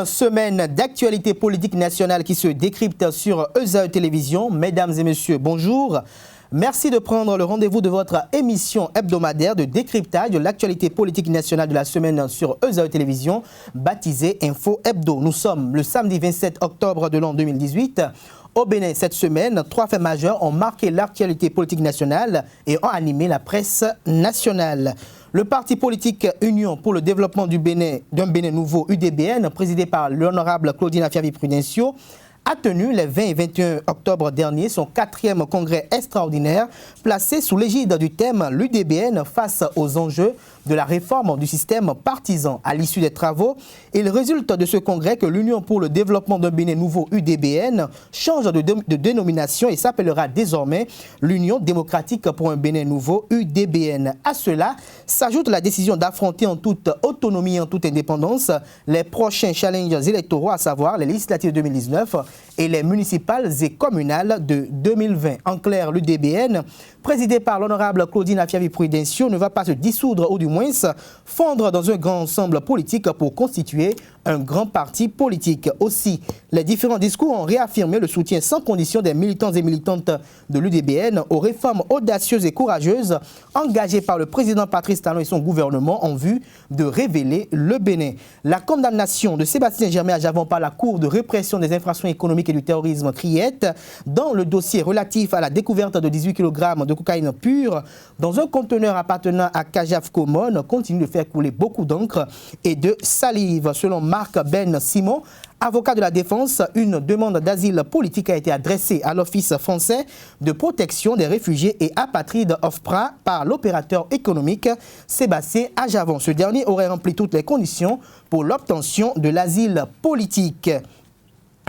Une semaine d'actualité politique nationale qui se décrypte sur ESAE Télévision. Mesdames et messieurs, bonjour. Merci de prendre le rendez-vous de votre émission hebdomadaire de décryptage de l'actualité politique nationale de la semaine sur ESAE Télévision, baptisée Info Hebdo. Nous sommes le samedi 27 octobre de l'an 2018. Au Bénin, cette semaine, 3 faits majeurs ont marqué l'actualité politique nationale et ont animé la presse nationale. Le parti politique Union pour le développement d'un Bénin nouveau, UDBN, présidé par l'honorable Claudine Afiavi-Prudencio, a tenu les 20 et 21 octobre dernier son 4e congrès extraordinaire placé sous l'égide du thème l'UDBN face aux enjeux de la réforme du système partisan. À l'issue des travaux, il résulte de ce congrès que l'Union pour le développement d'un Bénin nouveau UDBN change de dénomination et s'appellera désormais l'Union démocratique pour un Bénin nouveau UDBN. À cela s'ajoute la décision d'affronter en toute autonomie et en toute indépendance les prochains challenges électoraux, à savoir les législatives 2019 et les municipales et communales de 2020. En clair, l'UDBN, présidé par l'honorable Claudine Afiavi-Prudencio, ne va pas se dissoudre ou du moins fondre dans un grand ensemble politique pour constituer un grand parti politique. Aussi, les différents discours ont réaffirmé le soutien sans condition des militants et militantes de l'UDBN aux réformes audacieuses et courageuses engagées par le président Patrice Talon et son gouvernement en vue de révéler le Bénin. La condamnation de Sébastien Germain Adjavon par la Cour de répression des infractions économiques et du terrorisme CRIET dans le dossier relatif à la découverte de 18 kg de cocaïne pure dans un conteneur appartenant à Kajaf Komon continue de faire couler beaucoup d'encre et de salive. Selon Marc Ben Simon, avocat de la défense, une demande d'asile politique a été adressée à l'Office français de protection des réfugiés et apatrides OFPRA par l'opérateur économique Sébastien Adjavon. Ce dernier aurait rempli toutes les conditions pour l'obtention de l'asile politique.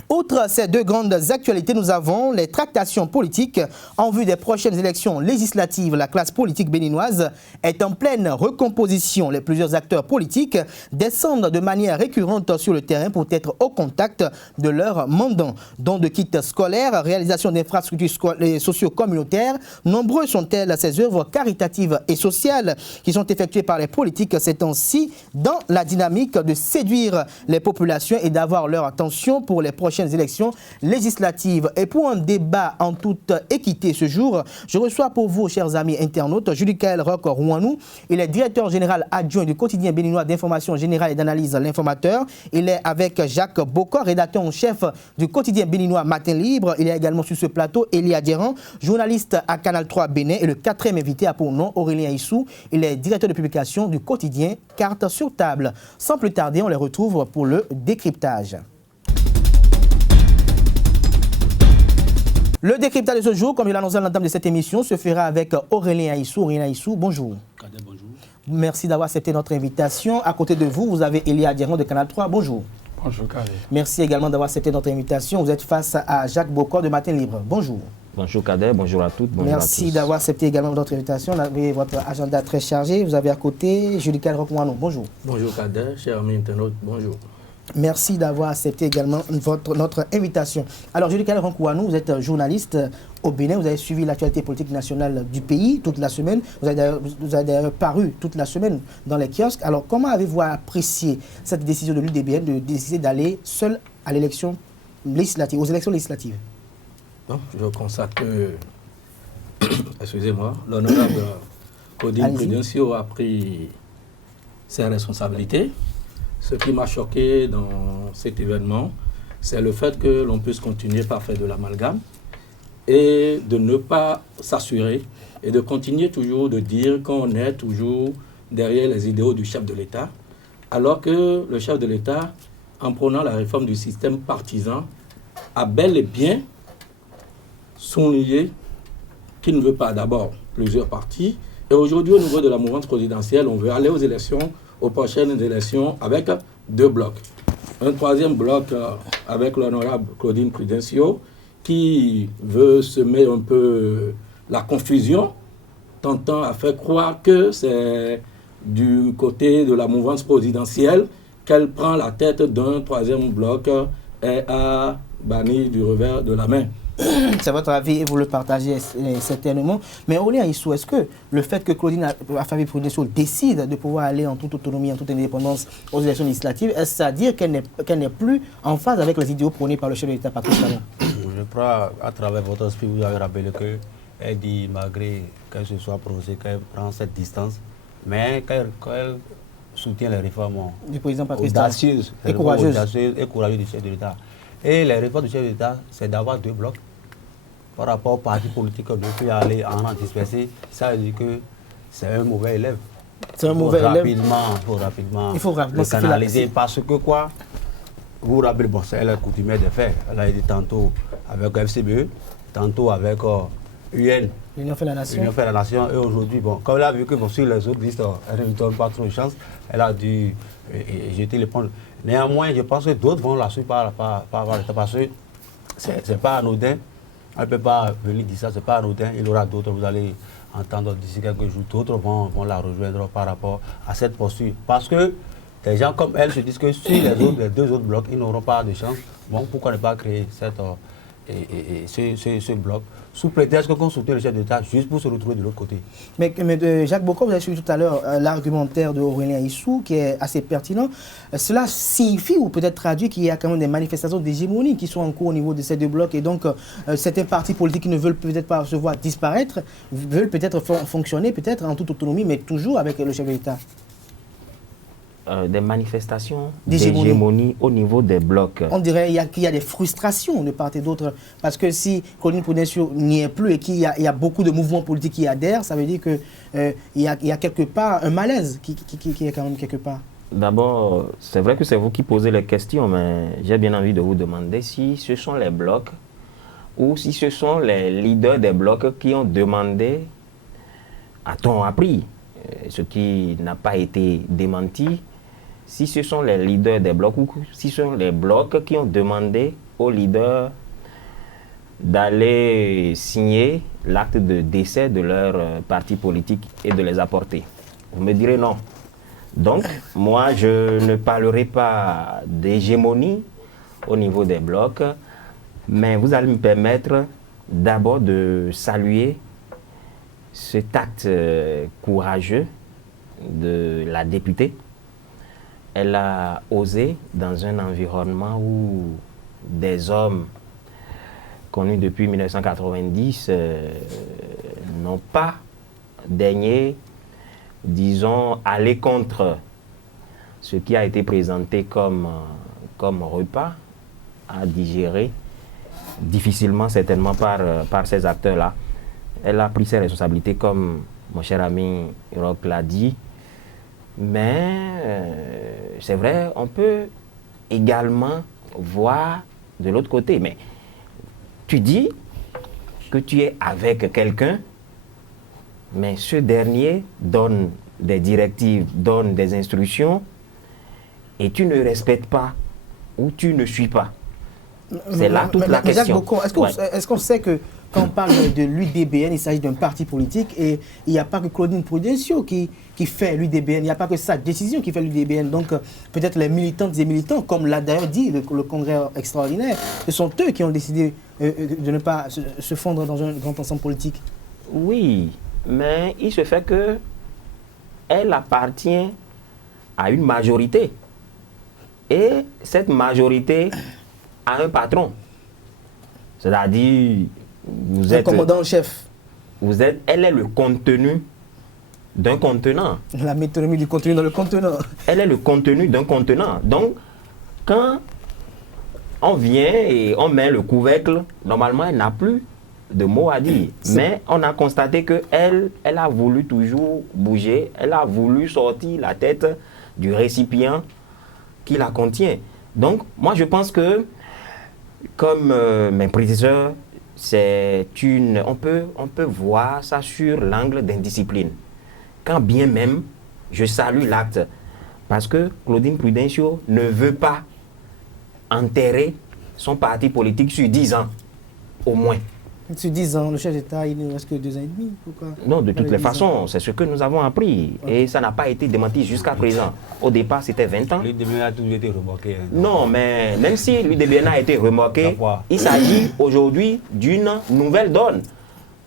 Outre ces 2 grandes actualités, nous avons les tractations politiques en vue des prochaines élections législatives. La classe politique béninoise est en pleine recomposition. Les plusieurs acteurs politiques descendent de manière récurrente sur le terrain pour être au contact de leurs mandants. Dons de kits scolaires, réalisation d'infrastructures socio-communautaires, nombreuses sont-elles ces œuvres caritatives et sociales qui sont effectuées par les politiques ces temps-ci dans la dynamique de séduire les populations et d'avoir leur attention pour les prochaines élections législatives. Et pour un débat en toute équité ce jour, je reçois pour vous, chers amis internautes, Judicaël Roch-Rouanou. Il est directeur général adjoint du quotidien béninois d'information générale et d'analyse L'Informateur. Il est avec Jacques Bocor, rédacteur en chef du quotidien béninois Matin Libre. Il est également sur ce plateau Elie Adjeran, journaliste à Canal 3 Bénin, et le 4e invité a pour nom Aurélien Issou. Il est directeur de publication du quotidien Carte sur table. Sans plus tarder, on les retrouve pour le décryptage. Le décryptage de ce jour, comme je l'annonçais à l'entame de cette émission, se fera avec Aurélien Issou. Aurélien Issou, bonjour. Cadet, bonjour. Merci d'avoir accepté notre invitation. À côté de vous, vous avez Elie Adjeran de Canal 3. Bonjour. Bonjour, Cadet. Merci également d'avoir accepté notre invitation. Vous êtes face à Jacques Bocor de Matin Libre. Bonjour. Bonjour Cadet, bonjour à toutes, bonjour Merci à tous. d'avoir accepté également notre invitation. Vous avez votre agenda très chargé. Vous avez à côté Judicaël Roch-Rouanou. Bonjour. Bonjour Cadet, chers amis internautes, bonjour. Merci d'avoir accepté également notre invitation. Alors, Judicaël Roch-Rouanou, vous êtes journaliste au Bénin. Vous avez suivi l'actualité politique nationale du pays toute la semaine. Vous avez d'ailleurs paru toute la semaine dans les kiosques. Alors, comment avez-vous apprécié cette décision de l'UDBN de décider d'aller seul à l'élection législative, aux élections législatives? Bon, je constate que, excusez-moi, l'honorable Claudine Prudencio a pris ses responsabilités. Ce qui m'a choqué dans cet événement, c'est le fait que l'on puisse continuer par faire de l'amalgame et de ne pas s'assurer et de continuer toujours de dire qu'on est toujours derrière les idéaux du chef de l'État, alors que le chef de l'État, en prônant la réforme du système partisan, a bel et bien souligné qu'il ne veut pas d'abord plusieurs partis. Et aujourd'hui, au niveau de la mouvance présidentielle, on veut aller aux élections, aux prochaines élections, avec 2 blocs. Un 3e bloc avec l'honorable Claudine Prudencio, qui veut semer un peu la confusion, tentant à faire croire que c'est du côté de la mouvance présidentielle qu'elle prend la tête d'un 3e bloc et a banni du revers de la main C'est votre avis et vous le partagez certainement. Mais Aurélien Issou, est-ce que le fait que Claudine Affabi-Prudential décide de pouvoir aller en toute autonomie, en toute indépendance aux élections législatives, est-ce à dire qu'elle n'est plus en phase avec les idéaux prônés par le chef de l'État, Patrice Talon? Je crois, à travers votre esprit, vous avez rappelé qu'elle dit, malgré qu'elle se soit prononcée, qu'elle prend cette distance, mais qu'elle soutient les réformes du président Patrice Talon audacieuses et courageuses du chef de l'État. Et les réformes du chef de l'État, c'est d'avoir 2 blocs. Par rapport aux partis politiques, on peut y aller en disperser. Ça veut dire que c'est un mauvais élève. C'est un mauvais élève. Il faut rapidement le canaliser. Parce que quoi, vous vous rappelez, bon, elle est coutumière de faire. Elle a été tantôt avec FCBE, tantôt avec UN. L'Union fait la Nation. L'Union fait la Nation. Et aujourd'hui, bon, comme elle a vu que bon, sur les autres listes, elle ne donne pas trop de chance, elle a dû jeter l'éponge. Néanmoins, je pense que d'autres vont la suivre par parce que ce n'est pas anodin. Elle ne peut pas venir dire ça, ce n'est pas anodin. Il y aura d'autres, vous allez entendre d'ici quelques jours, d'autres vont la rejoindre par rapport à cette posture. Parce que des gens comme elle se disent que si les 2 autres blocs, ils n'auront pas de chance, bon, pourquoi ne pas créer ce bloc sous prétexte qu'on soutient le chef d'État juste pour se retrouver de l'autre côté. Mais Jacques Bocco, vous avez suivi tout à l'heure l'argumentaire de Aurélien Issou qui est assez pertinent. Cela signifie ou peut-être traduit qu'il y a quand même des manifestations d'hégémonie qui sont en cours au niveau de ces 2 blocs et donc certains partis politiques qui ne veulent peut-être pas se voir disparaître, veulent peut-être fonctionner peut-être en toute autonomie mais toujours avec le chef de l'État. Des manifestations d'hégémonie au niveau des blocs. On dirait qu'il y a des frustrations de part et d'autre. Parce que si Claudine Prudential n'y est plus et qu'il y a beaucoup de mouvements politiques qui adhèrent, ça veut dire qu'il y a quelque part un malaise qui est quand même quelque part. D'abord, c'est vrai que c'est vous qui posez les questions, mais j'ai bien envie de vous demander si ce sont les blocs ou si ce sont les leaders des blocs qui ont demandé, a-t-on appris, ce qui n'a pas été démenti, si ce sont les leaders des blocs ou si ce sont les blocs qui ont demandé aux leaders d'aller signer l'acte de décès de leur parti politique et de les apporter. Vous me direz non. Donc, moi, je ne parlerai pas d'hégémonie au niveau des blocs, mais vous allez me permettre d'abord de saluer cet acte courageux de la députée. Elle a osé, dans un environnement où des hommes connus depuis 1990 n'ont pas daigné, disons, aller contre ce qui a été présenté comme repas à digérer, difficilement certainement par ces acteurs-là. Elle a pris ses responsabilités comme mon cher ami Roch l'a dit. Mais c'est vrai, on peut également voir de l'autre côté. Mais tu dis que tu es avec quelqu'un, mais ce dernier donne des directives, donne des instructions, et tu ne respectes pas ou tu ne suis pas. C'est là toute la question. Jacques Bocco, est-ce qu'on sait que quand on parle de l'UDBN, il s'agit d'un parti politique et il n'y a pas que Claudine Prudential qui fait l'UDBN, il n'y a pas que sa décision qui fait l'UDBN. Donc peut-être les militantes et militants, comme l'a d'ailleurs dit le congrès extraordinaire, ce sont eux qui ont décidé de ne pas se fondre dans un grand ensemble politique. Oui, mais il se fait que elle appartient à une majorité. Et cette majorité a un patron. C'est-à-dire, vous êtes... Un commandant en chef. Elle est le contenu d'un contenant. La métonymie du contenu dans le contenant. Elle est le contenu d'un contenant. Donc, quand on vient et on met le couvercle, normalement, elle n'a plus de mots à dire. Mais on a constaté qu'elle a voulu toujours bouger. Elle a voulu sortir la tête du récipient qui la contient. Donc, moi, je pense que, comme mes prédécesseurs, on peut voir ça sur l'angle d'indiscipline. Quand bien même, je salue l'acte, parce que Claudine Prudential ne veut pas enterrer son parti politique sur 10 ans, au moins. Sur 10 ans, le chef d'État, il ne reste que 2 ans et demi. Pourquoi? Non, de toutes les façons, c'est ce que nous avons appris. Et ça n'a pas été démenti jusqu'à présent. Au départ, c'était 20 ans. L'UDBN a toujours été remorqué. Non, mais même si l'UDBN a été remorqué, il s'agit aujourd'hui d'une nouvelle donne.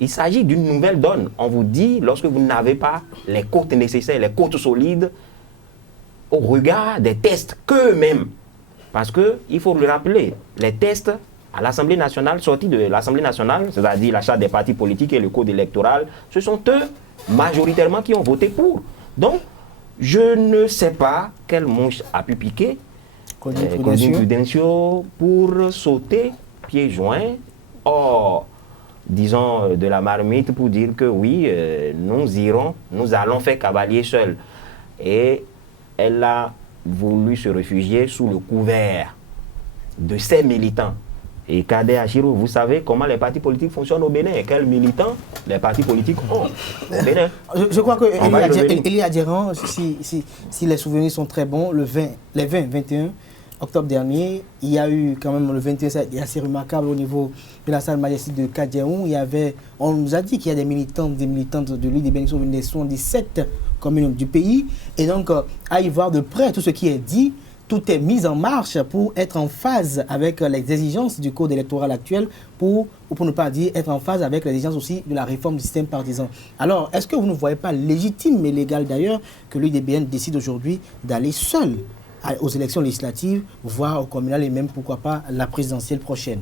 Il s'agit d'une nouvelle donne. On vous dit, lorsque vous n'avez pas les côtes nécessaires, les côtes solides, au regard des tests qu'eux-mêmes. Parce qu'il faut le rappeler, les tests à l'Assemblée nationale, sortis de l'Assemblée nationale, c'est-à-dire la charte des partis politiques et le code électoral, ce sont eux majoritairement qui ont voté pour. Donc, je ne sais pas quelle mouche a pu piquer Claudine Prudencio pour sauter pieds joints hors, disons, de la marmite pour dire que oui, nous allons faire cavalier seul. Et elle a voulu se réfugier sous le couvert de ses militants. Et Kader Achiro, vous savez comment les partis politiques fonctionnent au Bénin et quels militants les partis politiques ont au Bénin. Je crois que Elie Adjérand, si les souvenirs sont très bons, les 20-21 octobre dernier, il y a eu quand même le 21, c'est assez remarquable au niveau de la salle majestique de Kadjaoun. On nous a dit qu'il y a des militantes de l'UDBN qui sont venues des 77 communes du pays. Et donc, à y voir de près tout ce qui est dit, tout est mis en marche pour être en phase avec les exigences du code électoral actuel, ou pour ne pas dire être en phase avec les exigences aussi de la réforme du système partisan. Alors, est-ce que vous ne voyez pas légitime et légal d'ailleurs que l'UDBN décide aujourd'hui d'aller seul aux élections législatives, voire au communal et même, pourquoi pas, la présidentielle prochaine?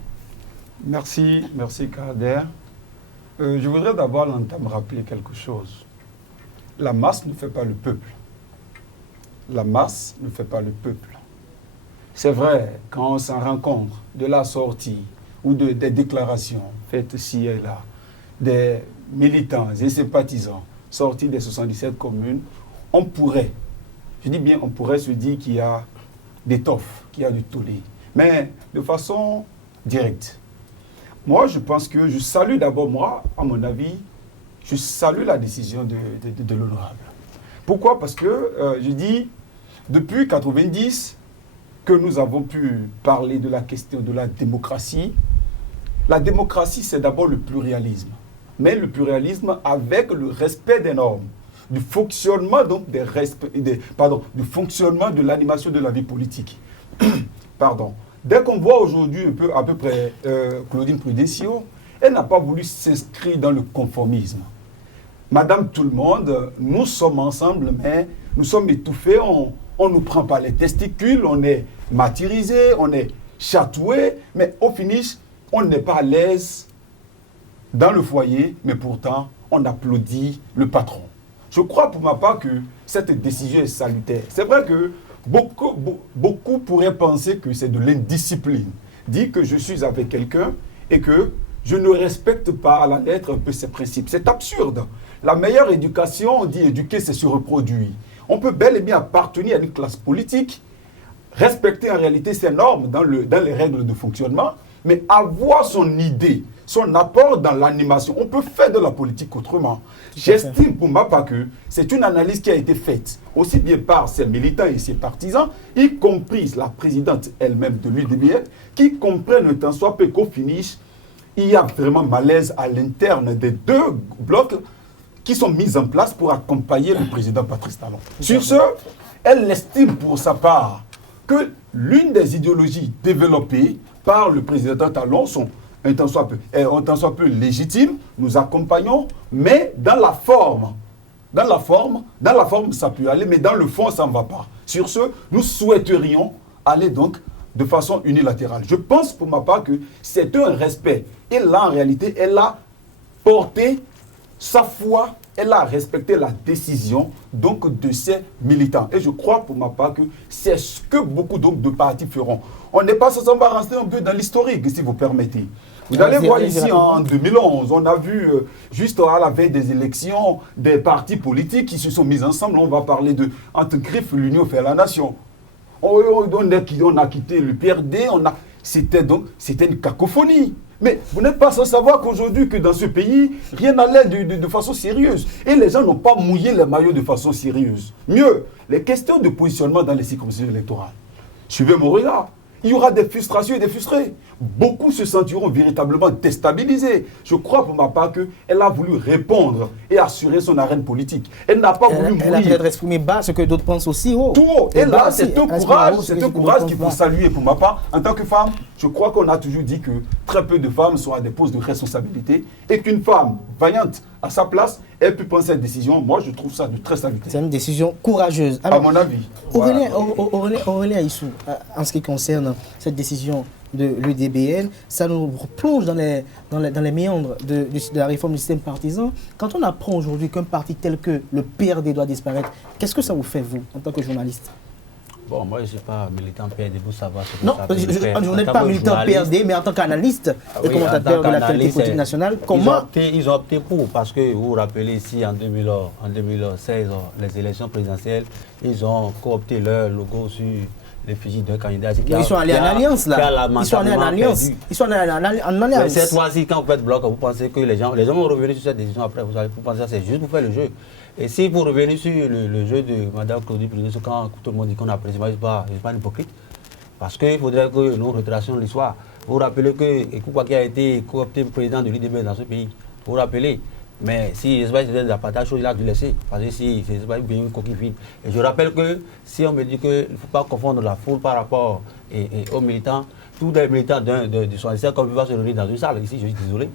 Merci Kader. Je voudrais d'abord l'entendre rappeler quelque chose. La masse ne fait pas le peuple. La masse ne fait pas le peuple. C'est vrai, quand on s'en rend compte de la sortie ou des déclarations faites ici et là, des militants et sympathisants sortis des 77 communes, on pourrait, je dis bien on pourrait se dire qu'il y a d'étoffe, qu'il y a du tollé, mais de façon directe. Moi, je pense que je salue d'abord, moi, à mon avis, je salue la décision de l'honorable. Pourquoi? Parce que, je dis, depuis 1990, que nous avons pu parler de la question de la démocratie. La démocratie, c'est d'abord le pluralisme. Mais le pluralisme avec le respect des normes, du fonctionnement, donc, du fonctionnement de l'animation de la vie politique. Pardon. Dès qu'on voit aujourd'hui à peu près Claudine Prudencio, elle n'a pas voulu s'inscrire dans le conformisme. Madame tout le monde, nous sommes ensemble, mais nous sommes étouffés, on nous prend par les testicules, on est martyrisé, on est chatoué, mais au finish, on n'est pas à l'aise dans le foyer, mais pourtant, on applaudit le patron. Je crois pour ma part que cette décision est salutaire. C'est vrai que beaucoup pourraient penser que c'est de l'indiscipline. Dire que je suis avec quelqu'un et que je ne respecte pas à la lettre un peu ses principes. C'est absurde. La meilleure éducation, on dit éduquer, c'est se reproduire. On peut bel et bien appartenir à une classe politique, respecter en réalité ses normes dans les règles de fonctionnement, mais avoir son idée, son apport dans l'animation. On peut faire de la politique autrement. J'estime pour ma part que c'est une analyse qui a été faite aussi bien par ses militants et ses partisans, y compris la présidente elle-même de l'UDBN, qui comprennent un tant soit peu qu'au finish, il y a vraiment malaise à l'interne des deux blocs qui sont mis en place pour accompagner le président Patrice Talon. Sur ce, elle estime pour sa part que l'une des idéologies développées par le président Talon sont un tant soit peu légitimes, nous accompagnons, mais dans la forme, ça peut aller, mais dans le fond, ça ne va pas. Sur ce, nous souhaiterions aller donc de façon unilatérale. Je pense pour ma part que c'est un respect. Et là, en réalité, elle a porté sa foi, elle a respecté la décision donc de ses militants. Et je crois pour ma part que c'est ce que beaucoup donc de partis feront. On n'est pas on va rentrer un peu dans l'historique, si vous permettez. Vous allez voir ici en 2011, on a vu juste à la veille des élections des partis politiques qui se sont mis ensemble. On va parler de entre griffes l'union fait la nation. On a quitté le PRD, c'était une cacophonie. Mais vous n'êtes pas sans savoir qu'aujourd'hui, que dans ce pays, rien n'allait de façon sérieuse. Et les gens n'ont pas mouillé les maillots de façon sérieuse. Mieux, les questions de positionnement dans les circonscriptions électorales. Suivez mon regard. il y aura des frustrations et des frustrés. Beaucoup se sentiront véritablement déstabilisés. Je crois pour ma part qu'elle a voulu répondre et assurer son arène politique. Elle n'a pas voulu Elle a peut-être exprimé bas ce que d'autres pensent aussi haut. tout haut. Et là, c'est un courage, courage qu'il faut saluer pour ma part. En tant que femme, je crois qu'on a toujours dit que très peu de femmes sont à des postes de responsabilité et qu'une femme vaillante à sa place, elle peut prendre cette décision. Moi, je trouve ça de très salutaire. C'est une décision courageuse. À mon avis. Aurélien Aïssou, en ce qui concerne cette décision de l'UDBN, ça nous plonge dans les méandres de la réforme du système partisan. Quand on apprend aujourd'hui qu'un parti tel que le PRD doit disparaître, qu'est-ce que ça vous fait, vous, en tant que journaliste? Bon, moi, je ne suis pas militant PRD pour savoir ce que Non, ça peut faire. je n'ai pas militant PRD, mais en tant qu'analyste et commentateur de l'actualité politique nationale, comment... Ils ont opté pour, parce que vous vous rappelez ici, en 2016, les élections présidentielles, ils ont coopté leur logo sur l'effigie d'un candidat. Ils sont allés en alliance, là. Ils sont allés en alliance. Ils sont allés en alliance. Cette fois-ci, quand vous faites bloc, vous pensez que les gens vont revenir sur cette décision après. Vous pensez que c'est juste pour faire le jeu. Et si vous revenez sur le jeu de Mme Claudie Prudhomme, quand tout le monde dit qu'on apprécie, je ne suis pas un hypocrite. Parce qu'il faudrait que nous retracions l'histoire. Vous vous rappelez que Koupa qui a été coopté président de l'UDB dans ce pays. Vous vous rappelez. Mais si c'était de la patate chaude, il a dû laisser. Parce que si c'est pas bien une coquille vide. Et je rappelle que si on me dit qu'il ne faut pas confondre la foule par rapport aux militants, tous les militants du 67 comme ils vont se réunir dans une salle. Ici, je suis désolé.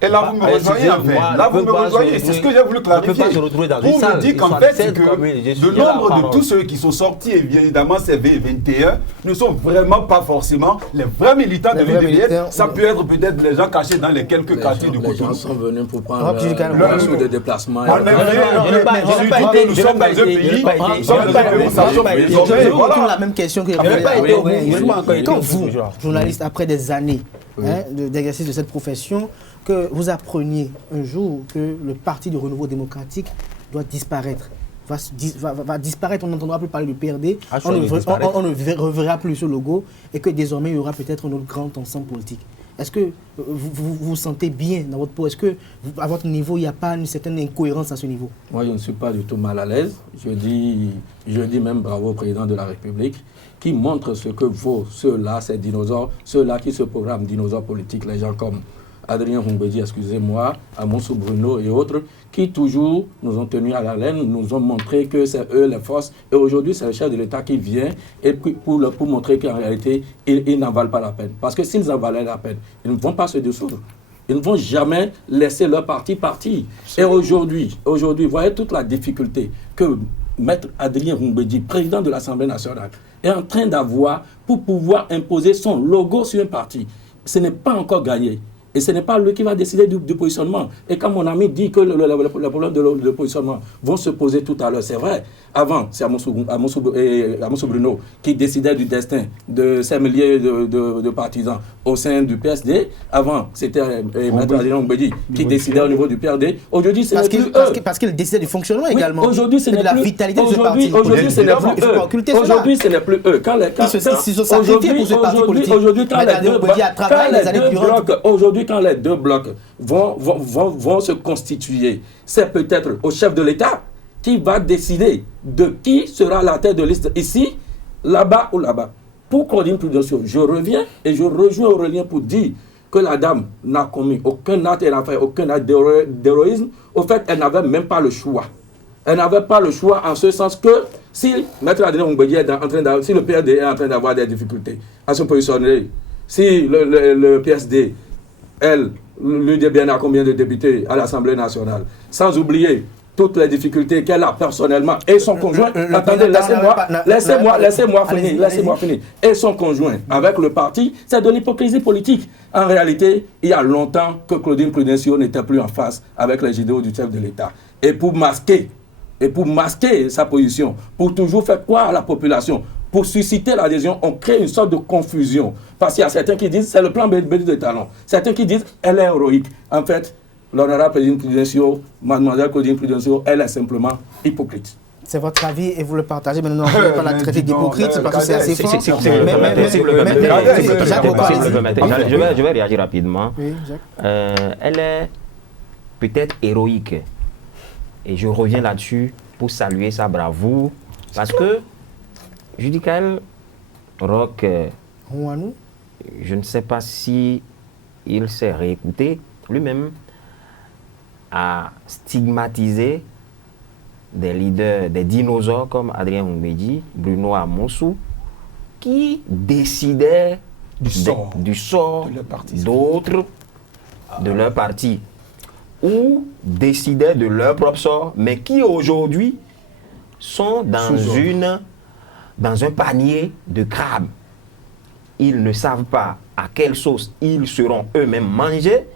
Et là, vous me rejoignez en fait. Là, vous me rejoignez. C'est ce que j'ai voulu clarifier. Vous me dites qu'en fait, c'est que le nombre de tous ceux qui sont sortis, évidemment, c'est 21, ne sont vraiment pas forcément les vrais militants de l'UDBN. Ça peut être peut-être les gens cachés dans les quelques quartiers de Cotonou. Les gens sont venus pour prendre le sous de déplacement. Nous sommes dans un pays. Nous sommes dans un pays où ça chauffe désormais. Je retourne la même question que quand vous, journaliste, après des années d'exercice de cette profession, que vous appreniez un jour que le Parti du Renouveau démocratique doit disparaître, va disparaître, on n'entendra plus parler du PRD, on ne reverra plus ce logo et que désormais il y aura peut-être un autre grand ensemble politique. Est-ce que vous vous sentez bien dans votre peau? Est-ce que à votre niveau, il n'y a pas une certaine incohérence à ce niveau? Moi, je ne suis pas du tout mal à l'aise. Je dis même bravo au président de la République qui montre ce que vaut ceux-là, ces dinosaures, ceux-là qui se programment dinosaures politiques, les gens comme Adrien Humbedi, excusez-moi, Amonsou Bruno et autres, qui toujours nous ont tenus à la laine, nous ont montré que c'est eux les forces. Et aujourd'hui, c'est le chef de l'État qui vient et pour montrer qu'en réalité, ils n'en valent pas la peine. Parce que s'ils en valaient la peine, ils ne vont pas se dissoudre. Ils ne vont jamais laisser leur parti partir. Et aujourd'hui, voyez toute la difficulté que Maître Adrien Humbedi, président de l'Assemblée nationale, est en train d'avoir pour pouvoir imposer son logo sur un parti. Ce n'est pas encore gagné. Et ce n'est pas lui qui va décider du positionnement. Et quand mon ami dit que le problème de positionnement vont se poser tout à l'heure, c'est vrai. Avant, c'est Amonsou Bruno qui décidait du destin de ces milliers de partisans au sein du PSD. Avant, c'était Maître Adrien Humbedi qui décidait au niveau du PRD. Aujourd'hui, ce n'est plus eux. Parce qu'il décidait du fonctionnement également. Aujourd'hui, ce n'est plus la vitalité de ce parti. Aujourd'hui, ce n'est plus eux. Aujourd'hui, ce n'est plus eux. Ils se sont sacrifiés pour ce parti politique. Aujourd'hui, quand les deux blocs vont se constituer, c'est peut-être au chef de l'État qui va décider de qui sera la tête de liste ici, là-bas ou là-bas. Pour Claudine Prudhomme, je reviens et je rejoins Aurélien pour dire que la dame n'a commis aucun acte, elle n'a fait aucun acte d'héroïsme. Au fait, elle n'avait même pas le choix. Elle n'avait pas le choix en ce sens que si Maître Adrien Humbedi si le PRD est en train d'avoir des difficultés à se positionner, si le PSD, l'UDBN a combien de députés à l'Assemblée nationale, sans oublier toutes les difficultés qu'elle a personnellement et son conjoint. Attendez, laissez-moi finir. Et son conjoint avec le parti, c'est de l'hypocrisie politique. En réalité, il y a longtemps que Claudine Prudhomme n'était plus en face avec les idéaux du chef de l'État. Et pour masquer sa position, pour toujours faire croire à la population, pour susciter l'adhésion, on crée une sorte de confusion. Parce qu'il y a certains qui disent c'est le plan Bédu de talent. Certains qui disent elle est héroïque. En fait, l'honorable Claudine Prudhomme, mademoiselle Claudine Prudhomme, elle est simplement hypocrite. C'est votre avis et vous le partagez, mais non, je ne vais pas la traiter d'hypocrite parce que c'est assez fort. Je vais réagir rapidement. Elle est peut-être héroïque. Et je reviens là-dessus pour saluer sa bravoure. Parce que Judicaël Roch Ouanou? Je ne sais pas si il s'est réécouté. Lui-même a stigmatisé des leaders, des dinosaures comme Adrien Humbedi, Bruno Amonsou, qui décidaient du sort d'autres de leur parti, ou décidaient de leur propre sort, mais qui aujourd'hui sont dans un panier de crabes. Ils ne savent pas à quelle sauce ils seront eux-mêmes mangés.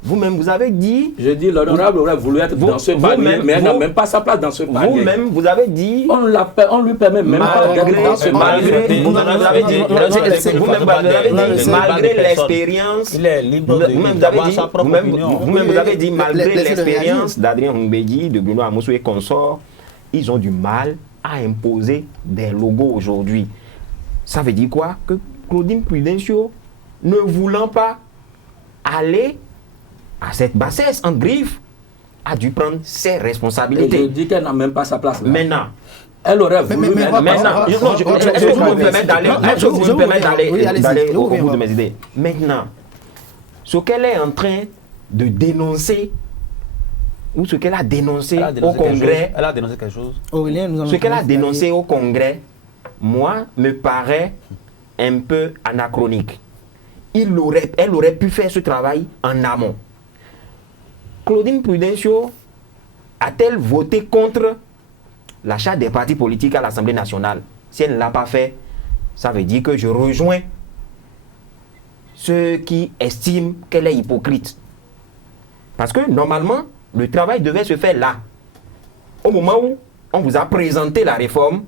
Vous-même, vous avez dit... Je dis, l'honorable aurait voulu être dans ce panier, mais elle n'a même pas sa place dans ce panier. Vous-même, vous avez dit... On lui permet même pas d'être dans ce panier. Malgré l'expérience... Vous-même, vous avez dit, malgré l'expérience d'Adrien Humbedi, de Bruno Amonsou et consorts, ils ont du mal à imposer des logos aujourd'hui. Ça veut dire quoi? Que Claudine Prudencio, ne voulant pas aller à cette bassesse en griffe, a dû prendre ses responsabilités. Et je dis qu'elle n'a même pas sa place là. Maintenant, elle aurait voulu... Maintenant, est-ce que vous me permettez d'aller au bout de mes idées? Maintenant, ce qu'elle est en train de dénoncer, ou ce qu'elle a dénoncé au Congrès... Elle a dénoncé quelque chose. Ce qu'elle a dénoncé au Congrès, moi, me paraît un peu anachronique. Elle aurait pu faire ce travail en amont. Claudine Prudencio a-t-elle voté contre l'achat des partis politiques à l'Assemblée nationale? Si elle ne l'a pas fait, ça veut dire que je rejoins ceux qui estiment qu'elle est hypocrite. Parce que normalement, le travail devait se faire là. Au moment où on vous a présenté la réforme,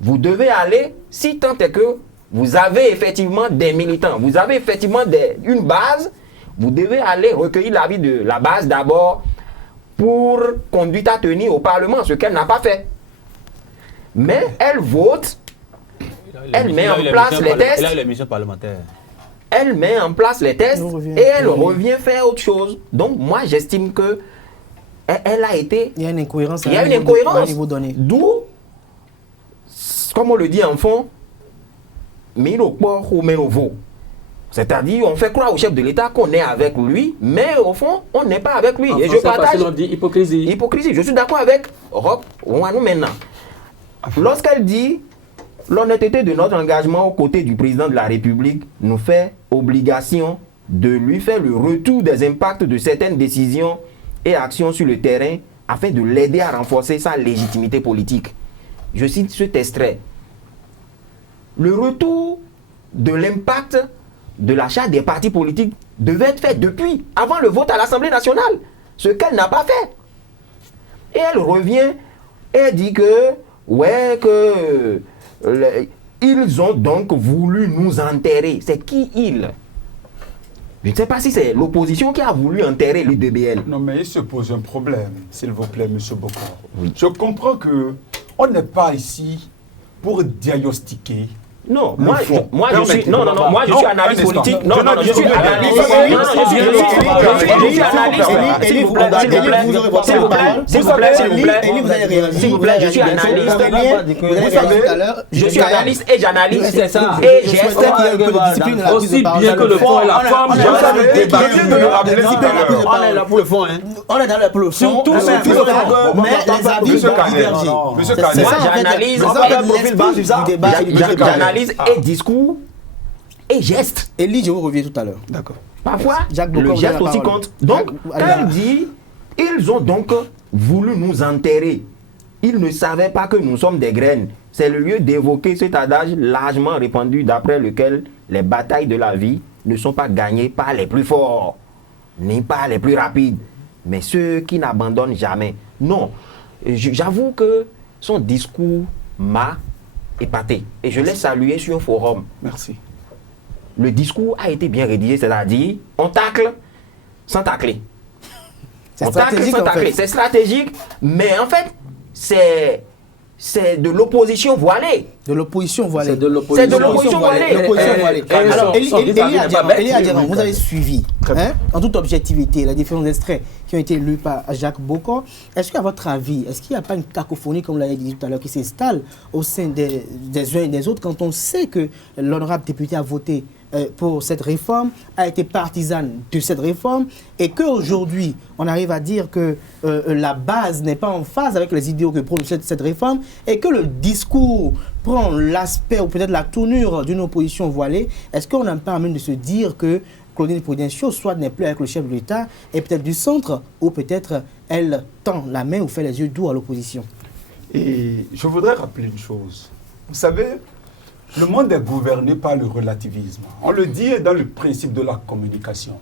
vous devez aller, si tant est que vous avez effectivement des militants, vous avez effectivement une base, vous devez aller recueillir l'avis de la base d'abord pour conduite à tenir au Parlement, ce qu'elle n'a pas fait. Mais elle vote, elle met en place les tests. Elle a les missions parlementaires. Elle met en place les tests et elle revient faire autre chose. Donc moi j'estime que elle a été... Il y a une incohérence. D'où, comme on le dit en fond, c'est-à-dire, on fait croire au chef de l'État qu'on est avec lui, mais au fond, on n'est pas avec lui. Et je partage. On dit hypocrisie. Hypocrisie. Je suis d'accord avec Roch Ouanou maintenant. Lorsqu'elle dit l'honnêteté de notre engagement aux côtés du président de la République nous fait obligation de lui faire le retour des impacts de certaines décisions et actions sur le terrain afin de l'aider à renforcer sa légitimité politique. Je cite cet extrait. Le retour de l'impact de l'achat des partis politiques devait être fait depuis, avant le vote à l'Assemblée nationale, ce qu'elle n'a pas fait. Et elle revient et elle dit que, ils ont donc voulu nous enterrer. C'est qui ils? Je ne sais pas si c'est l'opposition qui a voulu enterrer l'UDBL. Non, mais il se pose un problème, s'il vous plaît, M. Bokar. Oui. Je comprends qu'on n'est pas ici pour diagnostiquer. Non, moi je suis analyste politique. Je suis analyste. Je suis analyste et j'analyse. Et j'ai aussi bien que le fond et la forme. On est là pour le fond. On est là pour le fond. Mais les avis divergent. Moi j'analyse et discours et gestes. Elie, je vous reviens tout à l'heure. D'accord. Parfois, le geste aussi compte. Donc, quand elle dit, ils ont donc voulu nous enterrer. Ils ne savaient pas que nous sommes des graines. C'est le lieu d'évoquer cet adage largement répandu d'après lequel les batailles de la vie ne sont pas gagnées par les plus forts, ni par les plus rapides, mais ceux qui n'abandonnent jamais. Non, j'avoue que son discours m'a épaté. Et je l'ai salué sur un forum. Merci. Le discours a été bien rédigé, c'est-à-dire on tacle sans tacler. C'est stratégique, c'est stratégique, mais en fait, c'est c'est de l'opposition voilée. De l'opposition voilée. C'est de l'opposition voilée. L'opposition voilée. Alors, Elie Adjeran, vous avez suivi, en toute objectivité, les différents extraits qui ont été lus par Jacques Bokor. Est-ce qu'à votre avis, est-ce qu'il n'y a pas une cacophonie, comme vous l'avez dit tout à l'heure, qui s'installe au sein des uns et des autres quand on sait que l'honorable député a voté pour cette réforme, a été partisane de cette réforme, et qu'aujourd'hui, on arrive à dire que la base n'est pas en phase avec les idéaux que prône cette réforme, et que le discours prend l'aspect ou peut-être la tournure d'une opposition voilée. Est-ce qu'on n'a pas même de se dire que Claudine Prudencio soit n'est plus avec le chef de l'État et peut-être du centre, ou peut-être elle tend la main ou fait les yeux doux à l'opposition? Et je voudrais rappeler une chose. Vous savez, le monde est gouverné par le relativisme. On le dit dans le principe de la communication.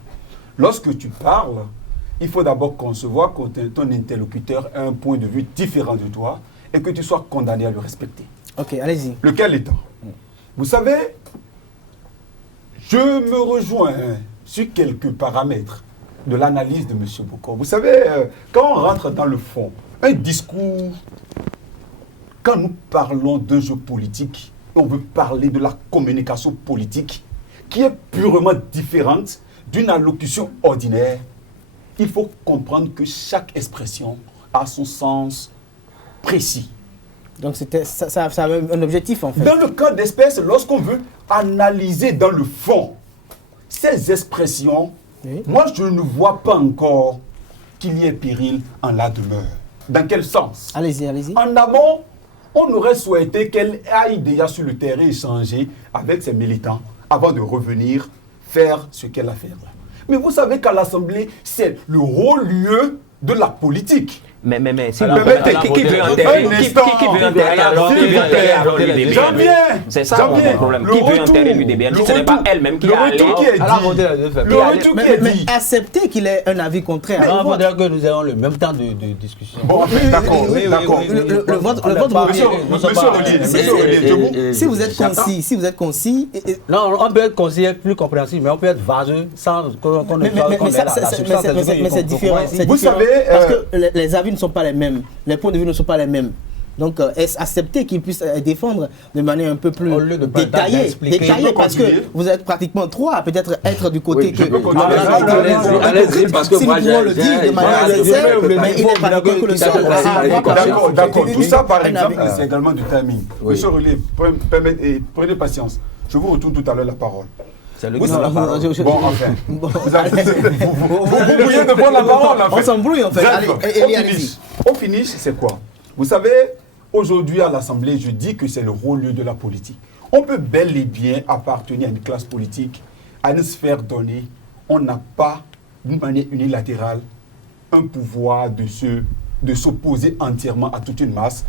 Lorsque tu parles, il faut d'abord concevoir que ton interlocuteur a un point de vue différent de toi et que tu sois condamné à le respecter. Ok, allez-y. Lequel étant? Vous savez, je me rejoins sur quelques paramètres de l'analyse de M. Bokor. Vous savez, quand on rentre dans le fond, un discours, quand nous parlons d'un jeu politique, on veut parler de la communication politique qui est purement différente d'une allocution ordinaire. Il faut comprendre que chaque expression a son sens précis. Donc ça a un objectif en fait. Dans le cas d'espèce, lorsqu'on veut analyser dans le fond ces expressions, oui, moi je ne vois pas encore qu'il y ait péril en la demeure. Dans quel sens? Allez-y, allez-y. En amont, on aurait souhaité qu'elle aille déjà sur le terrain échanger avec ses militants avant de revenir faire ce qu'elle a fait. Mais vous savez qu'à l'Assemblée, c'est le haut lieu de la politique. Mais si vous permettez, qui veut enterrer alors l'UDB? C'est ça mon problème. Qui veut enterrer l'UDB? Ce n'est pas elle-même qui a allé. Le retour qui est dit. Mais accepter qu'il ait un avis contraire. Il faudrait que nous ayons le même temps de discussion. Bon, d'accord. Si vous êtes concis. Non, on peut être concis, plus compréhensible, mais on peut être vaseux sans qu'on ne soit. Mais c'est différent. Vous savez, parce que les avis ne sont pas les mêmes, les points de vue ne sont pas les mêmes. Donc, est-ce accepter qu'ils puissent défendre de manière un peu plus détaillée, parce que vous êtes pratiquement trois à peut-être être du côté que... Allez-y, parce que si nous pouvons le dire de manière nécessaire, mais il n'est pas d'accord que le seul. D'accord, tout ça par exemple, c'est également du timing. Monsieur Relais, prenez patience. Je vous retourne tout à l'heure la parole. C'est le la parole. Bon, enfin. Vous vouliez de prendre la parole, en fait. On s'embrouille, en fait. Allez-y. Au finish, c'est quoi? Vous savez, aujourd'hui à l'Assemblée, je dis que c'est le haut lieu de la politique. On peut bel et bien appartenir à une classe politique, à une sphère donnée. On n'a pas, d'une manière unilatérale, un pouvoir de s'opposer entièrement à toute une masse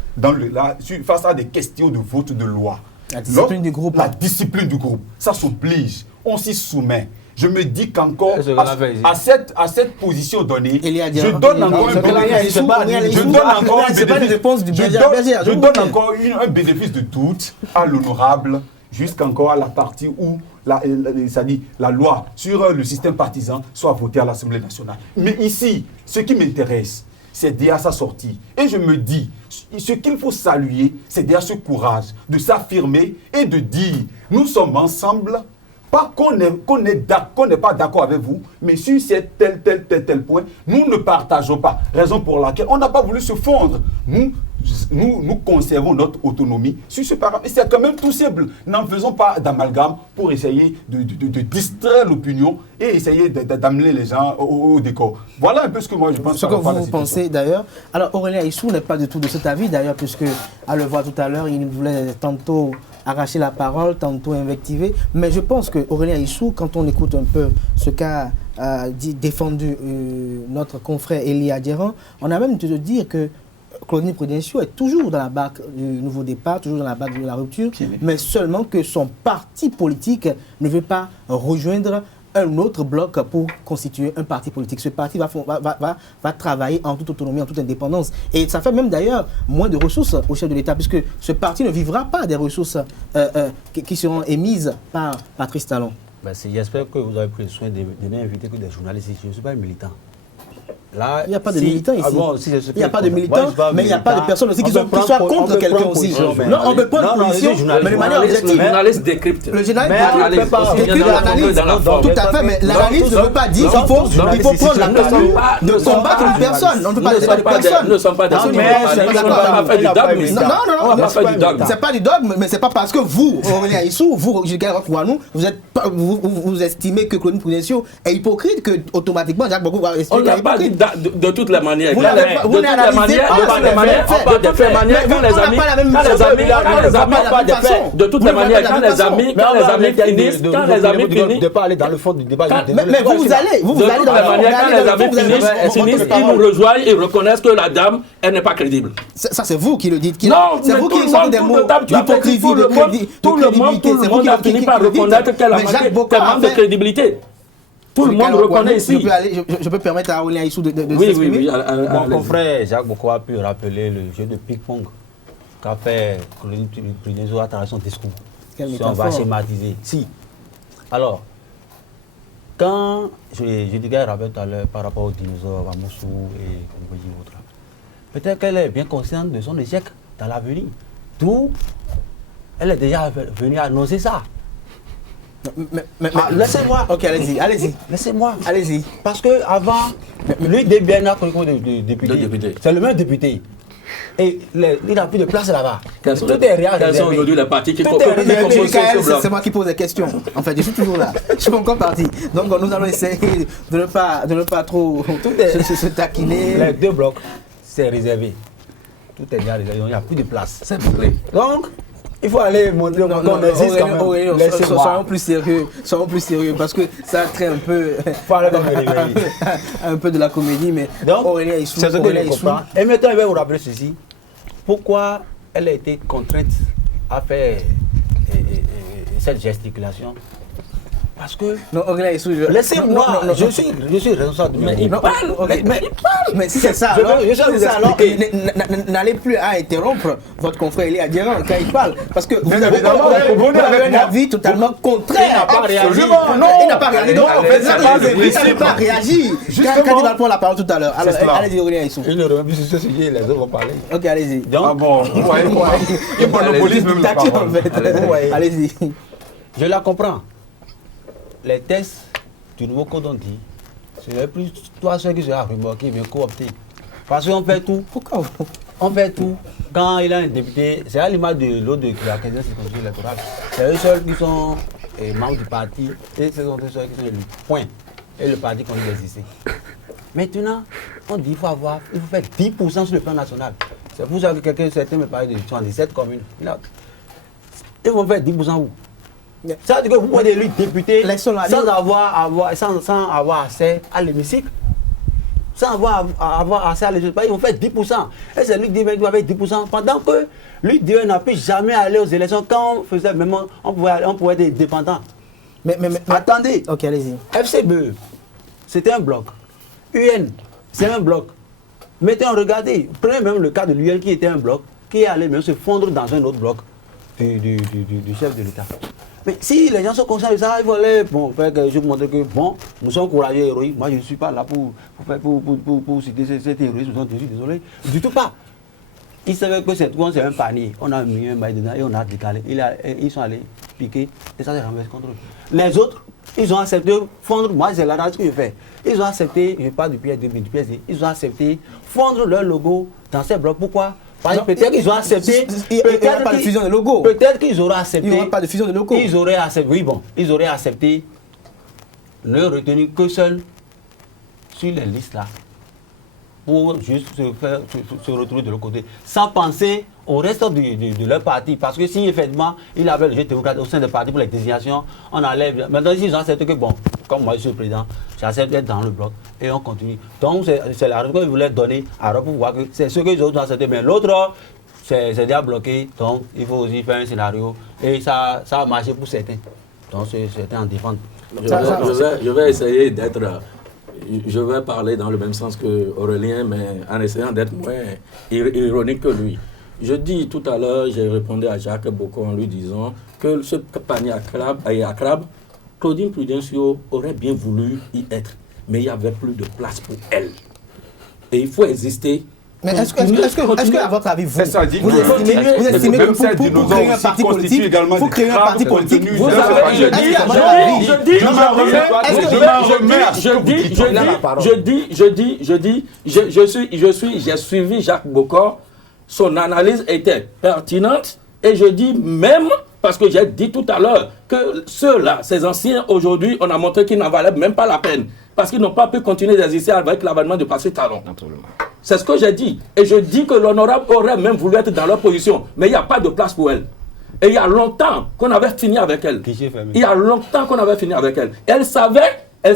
face à des questions de vote de loi. La discipline du groupe. La discipline du groupe. Ça s'oblige. On s'y soumet. Je me dis qu'encore, à cette position donnée, je donne encore un bénéfice de doute à l'honorable, jusqu'encore à la partie où la loi sur le système partisan soit votée à l'Assemblée nationale. Mais ici, ce qui m'intéresse, c'est déjà sa sortie. Et je me dis, ce qu'il faut saluer, c'est déjà ce courage de s'affirmer et de dire, nous sommes ensemble, pas qu'on n'est pas d'accord avec vous, mais sur tel point, nous ne partageons pas. Raison pour laquelle on n'a pas voulu se fondre. Nous conservons notre autonomie sur ce paramètre. C'est quand même tout simple. N'en faisons pas d'amalgame pour essayer de distraire l'opinion et essayer d'amener les gens au décor. Voilà un peu ce que moi je pense. Ce que vous pensez d'ailleurs. Alors Aurélien Issou n'est pas du tout de cet avis d'ailleurs, puisque à le voir tout à l'heure, il voulait tantôt arracher la parole, tantôt invectiver. Mais je pense que Aurélien Issou, quand on écoute un peu ce qu'a défendu notre confrère Elie Adjeran, on a même de dire que Claudine Prudencio est toujours dans la barque du nouveau départ, toujours dans la barque de la rupture, mais seulement que son parti politique ne veut pas rejoindre un autre bloc pour constituer un parti politique. Ce parti va travailler en toute autonomie, en toute indépendance. Et ça fait même d'ailleurs moins de ressources au chef de l'État, puisque ce parti ne vivra pas des ressources qui seront émises par Patrice Talon. J'espère que vous avez pris soin de n'inviter que des journalistes ici. Je ne suis pas un militant. Là, Il n'y a pas de militants ici. Il n'y a pas de militants, mais il n'y a pas de personnes aussi qui soient contre quelqu'un aussi. Non, on peut prendre position, mais de manière objective. Le journaliste décrypte. Le journaliste décrypte l'analyse. Tout à fait, mais l'analyse ne veut pas dire qu'il faut prendre la mesure de combattre une personne. On ne peut pas débattre de personne. Nous ne sommes pas des Non, c'est pas du dogme, mais c'est pas parce que vous, Aurélien Issou, vous, Gilles Kouanou, vous estimez que Claudine Prudencio est hypocrite, que automatiquement Jacques Bokoum va estimer qu'il est hypocrite. De toutes les manières. Vous n'analysez pas de toutes les manières, quand les amis finissent, de pas aller dans le fond du débat. Mais vous allez dans le fond. Quand les amis finissent, ils nous rejoignent et reconnaissent que la dame, elle n'est pas crédible. Ça, c'est vous qui le dites. Non, c'est vous qui sortez des mots d'hypocrisie, de crédibilité. Tout le monde a fini par reconnaître qu'elle a manqué tellement de crédibilité. Tout le monde reconnaît ici. Je peux permettre à Aurélien Issou de s'exprimer. Oui. Mon confrère Jacques Boko a pu rappeler le jeu de ping-pong qu'a fait Claudine Prudencio à travers son discours. Si on va schématiser. Si. Alors, quand je disais tout à l'heure par rapport aux dinosaures, à Moussou et autres, peut-être qu'elle est bien consciente de son échec dans l'avenir. D'où elle est déjà venue annoncer ça. Laissez-moi. Ok, allez-y. Laissez-moi. Allez-y. Parce que avant, lui, Bernard, de député. C'est le même député. Et il n'a plus de place là-bas. Quels sont aujourd'hui les partis qui composent ce bloc? C'est moi qui pose des questions. En fait, je suis toujours là. Je suis pas encore parti. Donc, nous allons essayer de ne pas trop se taquiner. Les deux blocs, c'est réservé. Tout est déjà réservé. Il n'y a plus de place. C'est bouclé. Donc, il faut aller montrer qu'on existe quand même. Soyons plus sérieux parce que ça traite un peu un peu de la comédie, mais donc, Aurélien Issou, c'est ce que je comprends. Et maintenant, je vais vous rappeler ceci. Pourquoi elle a été contrainte à faire cette gesticulation? Parce que... Non, Aurélien Issou... Laissez-moi, je suis responsable. Mais il parle. Mais si c'est ça, alors, n'allez plus à interrompre votre confrère Elie Adiran quand il parle. Parce que vous avez un avis totalement contraire. Il n'a pas réagi. Donc, en fait, il n'a pas réagi. Quand il va prendre la parole tout à l'heure. Alors, allez-y, Aurélien Issou. Il ne revient plus sur ce sujet, les autres vont parler. Ok, allez-y. Ah bon, vous voyez, il monopolise même la parole. Allez-y. Je la comprends. Les tests du nouveau code ont dit, ce n'est plus toi seul qui sera remorqué, mais coopté. Parce qu'on fait tout. Pourquoi on fait tout. Quand il a un député, c'est à l'image de l'autre de la 15e circonscription électorale. C'est eux seuls qui sont membres du parti et ce sont eux seuls qui sont élus. Point. Et le parti continue d'exister. Maintenant, on dit qu'il faut faire 10% sur le plan national. C'est pour ça que certains me parlent de 77 communes. Ils vont faire 10% où? Ça veut dire que vous pouvez élire député sans avoir accès à l'hémicycle, sans avoir accès à l'hémicycle. Ils vont faire 10%. Et c'est lui qui doit faire 10%. Pendant que lui n'a pu jamais aller aux élections. Quand on faisait même, on pouvait être dépendant. Mais attendez. Ok, allez-y. FCBE, c'était un bloc. UN, c'est un bloc. Mettons, regardez, prenez même le cas de l'UN qui était un bloc, qui est allé même se fondre dans un autre bloc du chef de l'État. Mais si les gens sont conscients de ça, ils vont aller, faire que je vous montre que, nous sommes courageux et héroïques. Moi, je ne suis pas là pour citer cet héroïsme, je suis désolé. Du tout pas. Ils savaient que c'est un panier. On a mis un maille dedans et on a décalé. Ils sont allés piquer et ça s'est renversé contre eux. Les autres, ils ont accepté fondre. Moi, c'est l'analyse que je fais. Ils ont accepté, je parle du PSD, ils ont accepté fondre leur logo dans ces blocs. Pourquoi? Peut-être qu'ils ont accepté. Il n'y aura pas de fusion de logo. Peut-être qu'ils auraient accepté. Il n'y aura pas de fusion de logo. Ils auraient accepté. Oui, bon. Ils auraient accepté ne retenir que seul sur les listes là. Pour juste se retrouver de l'autre côté. Sans penser au reste de leur parti. Parce que si effectivement il avait le jeu démocrate au sein des partis pour les désignations, on enlève. Maintenant, ils ont accepté que, comme moi je suis le président, j'accepte d'être dans le bloc et on continue. Donc, c'est la raison que je voulais donner à Europe pour voir que c'est ce que les autres ont accepté. Mais l'autre, c'est déjà bloqué. Donc, il faut aussi faire un scénario. Et ça a marché pour certains. Donc, certains en défendent. Je vais essayer d'être. Je vais parler dans le même sens que Aurélien, mais en essayant d'être moins ironique que lui. Je dis tout à l'heure, j'ai répondu à Jacques Boko en lui disant que ce panier à crabe, Claudine Prudencio aurait bien voulu y être, mais il n'y avait plus de place pour elle. et il faut exister. Mais est-ce que, à votre avis, vous estimez que pour créer un parti politique, il faut créer un parti politique? Vous avez, j'ai suivi Jacques Bocor, son analyse était pertinente et je dis même, parce que j'ai dit tout à l'heure que ceux-là, ces anciens aujourd'hui, on a montré qu'ils n'en valaient même pas la peine parce qu'ils n'ont pas pu continuer d'exister avec l'avènement de Patrice Talon. C'est ce que j'ai dit. Et je dis que l'honorable aurait même voulu être dans leur position, mais il n'y a pas de place pour elle. Et il y a longtemps qu'on avait fini avec elle. Il y a longtemps qu'on avait fini avec elle. Et elle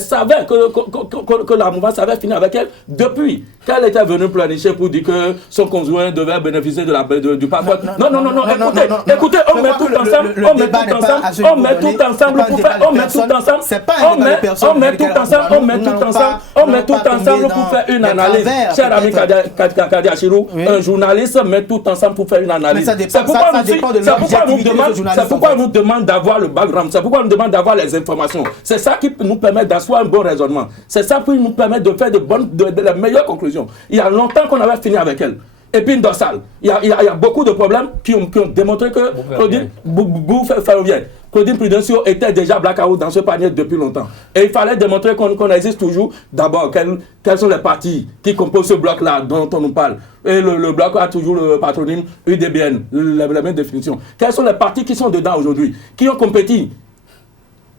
savait que la mouvance avait fini avec elle depuis qu'elle était venue planifier pour dire que son conjoint devait bénéficier du passeport. Non, écoutez, on met tout ensemble pour faire une analyse. Cher ami Kadia Chirou, un journaliste met tout ensemble pour faire une analyse. C'est pourquoi on nous demande d'avoir le background, c'est pourquoi on nous demande d'avoir les informations. C'est ça qui nous permet d'asseoir un bon raisonnement. C'est ça qui nous permet de faire de meilleures conclusions. Il y a longtemps qu'on avait fini avec elle. Et puis une dorsale. Il y a beaucoup de problèmes qui ont démontré que Claudine Prudencio était déjà blackout dans ce panier depuis longtemps. Et il fallait démontrer qu'on existe toujours. D'abord, quels sont les partis qui composent ce bloc-là dont on nous parle. Et le bloc a toujours le patronyme UDBN, la même définition. Quels sont les partis qui sont dedans aujourd'hui, qui ont compétit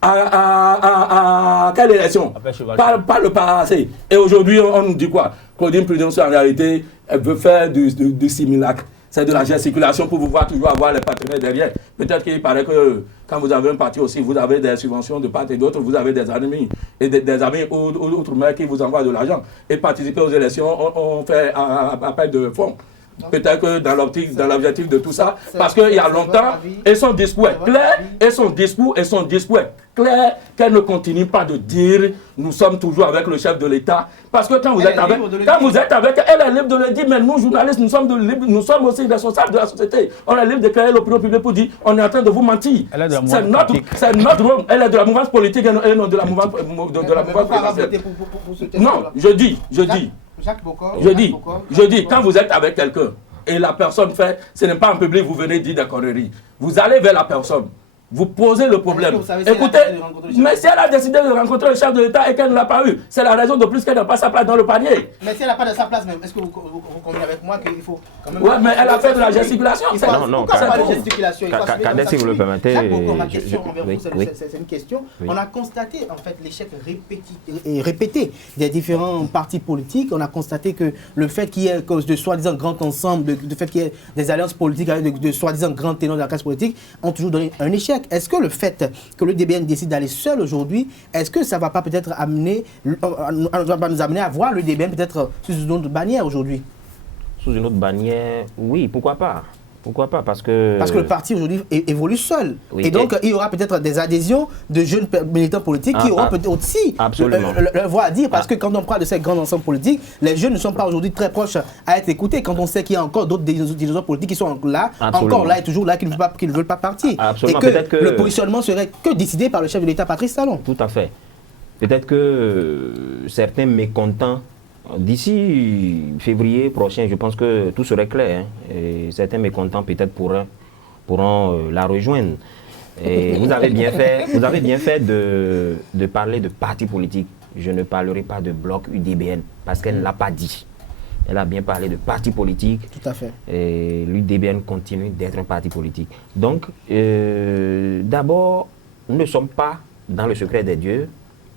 à quelle élection? Pas le passé. Et aujourd'hui, on nous dit quoi? Claudine Prudencio, en réalité, elle veut faire du simulacre. C'est de la gesticulation pour pouvoir toujours avoir les partenaires derrière. Peut-être qu'il paraît que quand vous avez un parti aussi, vous avez des subventions de part et d'autre, vous avez des amis et des amis outre-mer qui vous envoient de l'argent. Et participer aux élections, on fait appel de fonds. Peut-être que dans l'objectif de tout ça, parce qu'il y a longtemps, et son discours est clair, et son discours est clair, qu'elle ne continue pas de dire nous sommes toujours avec le chef de l'État. Parce que quand vous êtes avec elle est libre de le dire, mais nous, journalistes, nous sommes aussi responsables de la société. On est libre de créer l'opinion publique pour dire on est en train de vous mentir. C'est notre rôle. Elle est de la mouvance politique et non de la mouvance présidentielle. Non, je dis, quand vous êtes avec quelqu'un et la personne fait, ce n'est pas en public, vous venez dire des conneries. Vous allez vers la personne, vous posez le problème. Écoutez, mais si elle a décidé de rencontrer le chef de l'État et qu'elle ne l'a pas eu, c'est la raison de plus qu'elle n'a pas sa place dans le panier. Mais si elle n'a pas de sa place, même, est-ce que vous convenez avec moi qu'il faut quand même... Oui, mais elle a fait de la gesticulation. Non, pas de gesticulation. Si vous le permettez... Ma question envers vous, c'est une question. On a constaté, en fait, l'échec répété des différents partis politiques. On a constaté que le fait qu'il y ait de soi-disant grand ensemble, le fait qu'il y ait des alliances politiques avec de soi-disant grands ténors de la classe politique, ont toujours donné un échec. Est-ce que le fait que le DBN décide d'aller seul aujourd'hui, est-ce que ça ne va pas peut-être nous amener à voir le DBN peut-être sous une autre bannière aujourd'hui? Sous une autre bannière, oui, pourquoi pas? Pourquoi pas? Parce que le parti aujourd'hui évolue seul. Oui, et donc, il y aura peut-être des adhésions de jeunes militants politiques qui auront peut-être aussi leur voix à dire. Parce que quand on parle de ces grands ensembles politiques, les jeunes ne sont pas aujourd'hui très proches à être écoutés. Quand on sait qu'il y a encore d'autres dirigeants politiques qui sont là, encore là et toujours là, qui ne veulent pas partir. Absolument. Et que le positionnement serait que décidé par le chef de l'État, Patrice Talon. Tout à fait. Peut-être que certains mécontents, d'ici février prochain, je pense que tout serait clair. Et certains mécontents peut-être pourront la rejoindre. Et vous avez bien fait de parler de parti politique. Je ne parlerai pas de bloc UDBN parce qu'elle ne l'a pas dit. Elle a bien parlé de parti politique. Tout à fait. Et l'UDBN continue d'être un parti politique. Donc, d'abord, nous ne sommes pas dans le secret des dieux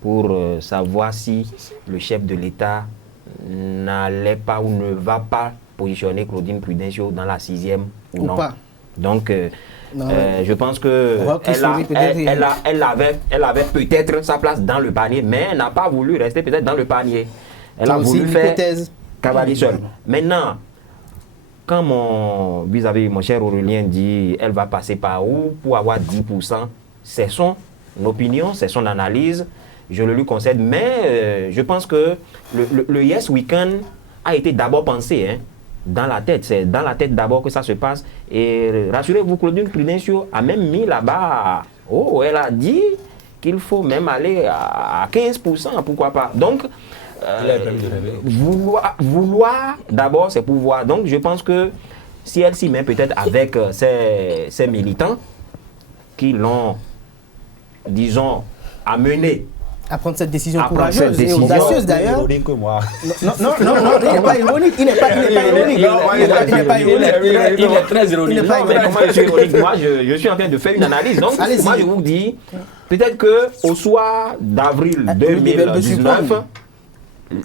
pour savoir si le chef de l'État n'allait pas ou ne va pas positionner Claudine Prudencio dans la 6e ou non. Pas. Donc, je pense qu'elle avait peut-être sa place dans le panier, mais elle n'a pas voulu rester peut-être dans le panier. Elle a voulu faire cavalier seul. Maintenant, quand mon cher Aurélien dit elle va passer par où pour avoir 10%, c'est son opinion, c'est son analyse. Je le lui concède, mais je pense que le Yes Weekend a été d'abord pensé dans la tête. C'est dans la tête d'abord que ça se passe. Et rassurez-vous, Claudine Prudencio a même mis là-bas, elle a dit qu'il faut même aller à 15%, pourquoi pas. Donc, vouloir d'abord, c'est pouvoir. Donc, je pense que si elle s'y met peut-être avec ses militants qui l'ont, disons, amené à prendre cette décision courageuse et audacieuse d'ailleurs. Que moi. Non, il n'est pas ironique. Il n'est pas ironique. Il est très ironique. Comment je suis ironique? Moi, je suis en train de faire une analyse. Donc, moi, je vous dis, peut-être qu'au soir d'avril 2019,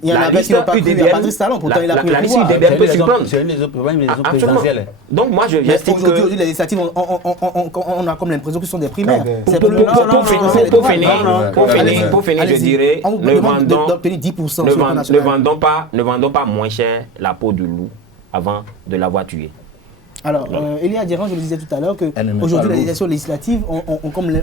il y en avait qui n'ont pas cru à Patrice Talon, pourtant il a pris le pouvoir. La liste UDBN peut surprendre. C'est une des élections présidentielles. Donc moi, j'estime que... Aujourd'hui, les législatives, on a comme l'impression que ce sont des primaires. Pour finir, je dirais, ne vendons pas moins cher la peau du loup avant de l'avoir tué. Alors, Elia Diran, je le disais tout à l'heure qu'aujourd'hui, les élections législatives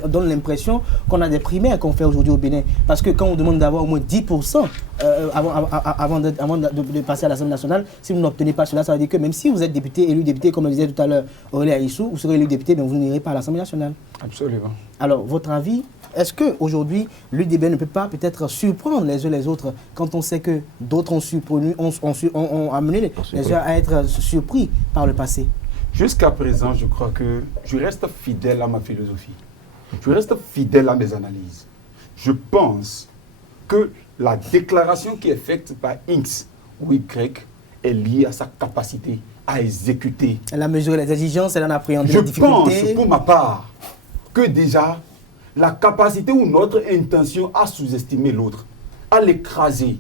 donnent l'impression qu'on a des primaires qu'on fait aujourd'hui au Bénin. Parce que quand on demande d'avoir au moins 10% avant de passer à l'Assemblée nationale, si vous n'obtenez pas cela, ça veut dire que même si vous êtes député, élu député, comme le disait tout à l'heure Aurélien Aissou, vous serez élu député, mais vous n'irez pas à l'Assemblée nationale. Absolument. Alors, votre avis, est-ce qu'aujourd'hui, l'UDB ne peut pas peut-être surprendre les uns les autres quand on sait que d'autres ont amené les gens à être surpris par le passé? Jusqu'à présent, je crois que je reste fidèle à ma philosophie. Je reste fidèle à mes analyses. Je pense que la déclaration qui est faite par X ou Y est liée à sa capacité à exécuter. Elle a mesuré les exigences, elle en a appréhendé les difficultés. Je pense, pour ma part, que déjà, la capacité ou notre intention à sous-estimer l'autre, à l'écraser,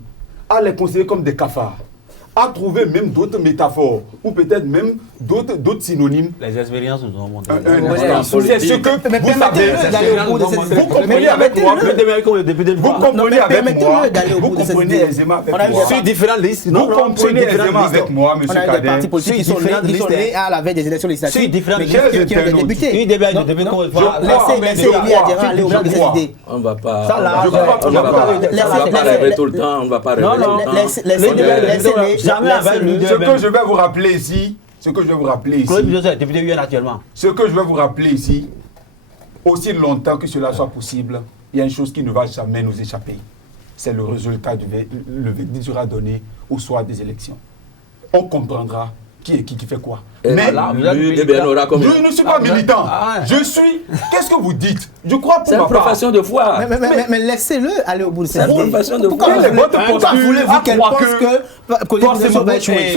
à les considérer comme des cafards, à trouver même d'autres métaphores, ou peut-être même d'autres synonymes. Les expériences nous ont montré. C'est ce que vous savez. Vous comprenez avec moi. Vous comprenez aisément avec moi. Sur différentes listes. Vous comprenez aisément avec moi, M. Kader. On a des partis politiques qui sont nés à la veille des élections législatives. Sur différentes listes. Qui ont des députés. Laissez Elia Diran aller au bout de ses idées. On ne va pas rêver tout le temps. On ne va pas rêver tout le temps. Ce que je vais vous rappeler ici, ce que je vais vous rappeler ici, aussi longtemps que cela soit possible, il y a une chose qui ne va jamais nous échapper. C'est le résultat le verdict sera donné au soir des élections. On comprendra qui fait quoi. Mais je ne suis pas militant. Je suis... Qu'est-ce que vous dites? Je crois pour c'est une profession de foi. Mais laissez-le aller au bout de ses idées. C'est une profession de foi. Pourquoi voulez-vous qu'elle pense que va échouer?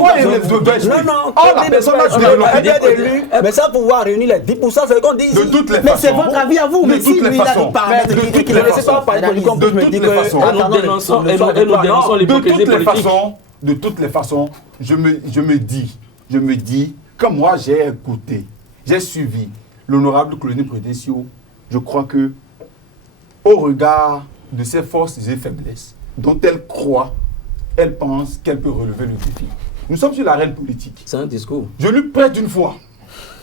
Non, la personne a mais ça pouvoir réunir les 10%, c'est ce qu'on dit ici. De toutes les façons. Mais c'est votre avis à vous. De toutes les façons. De toutes les façons, je me dis que moi j'ai écouté, j'ai suivi l'honorable colonel Prédécio. Je crois que, au regard de ses forces et faiblesses, dont elle croit, elle pense qu'elle peut relever le défi. Nous sommes sur l'arène politique. C'est un discours. Je lui prête une foi.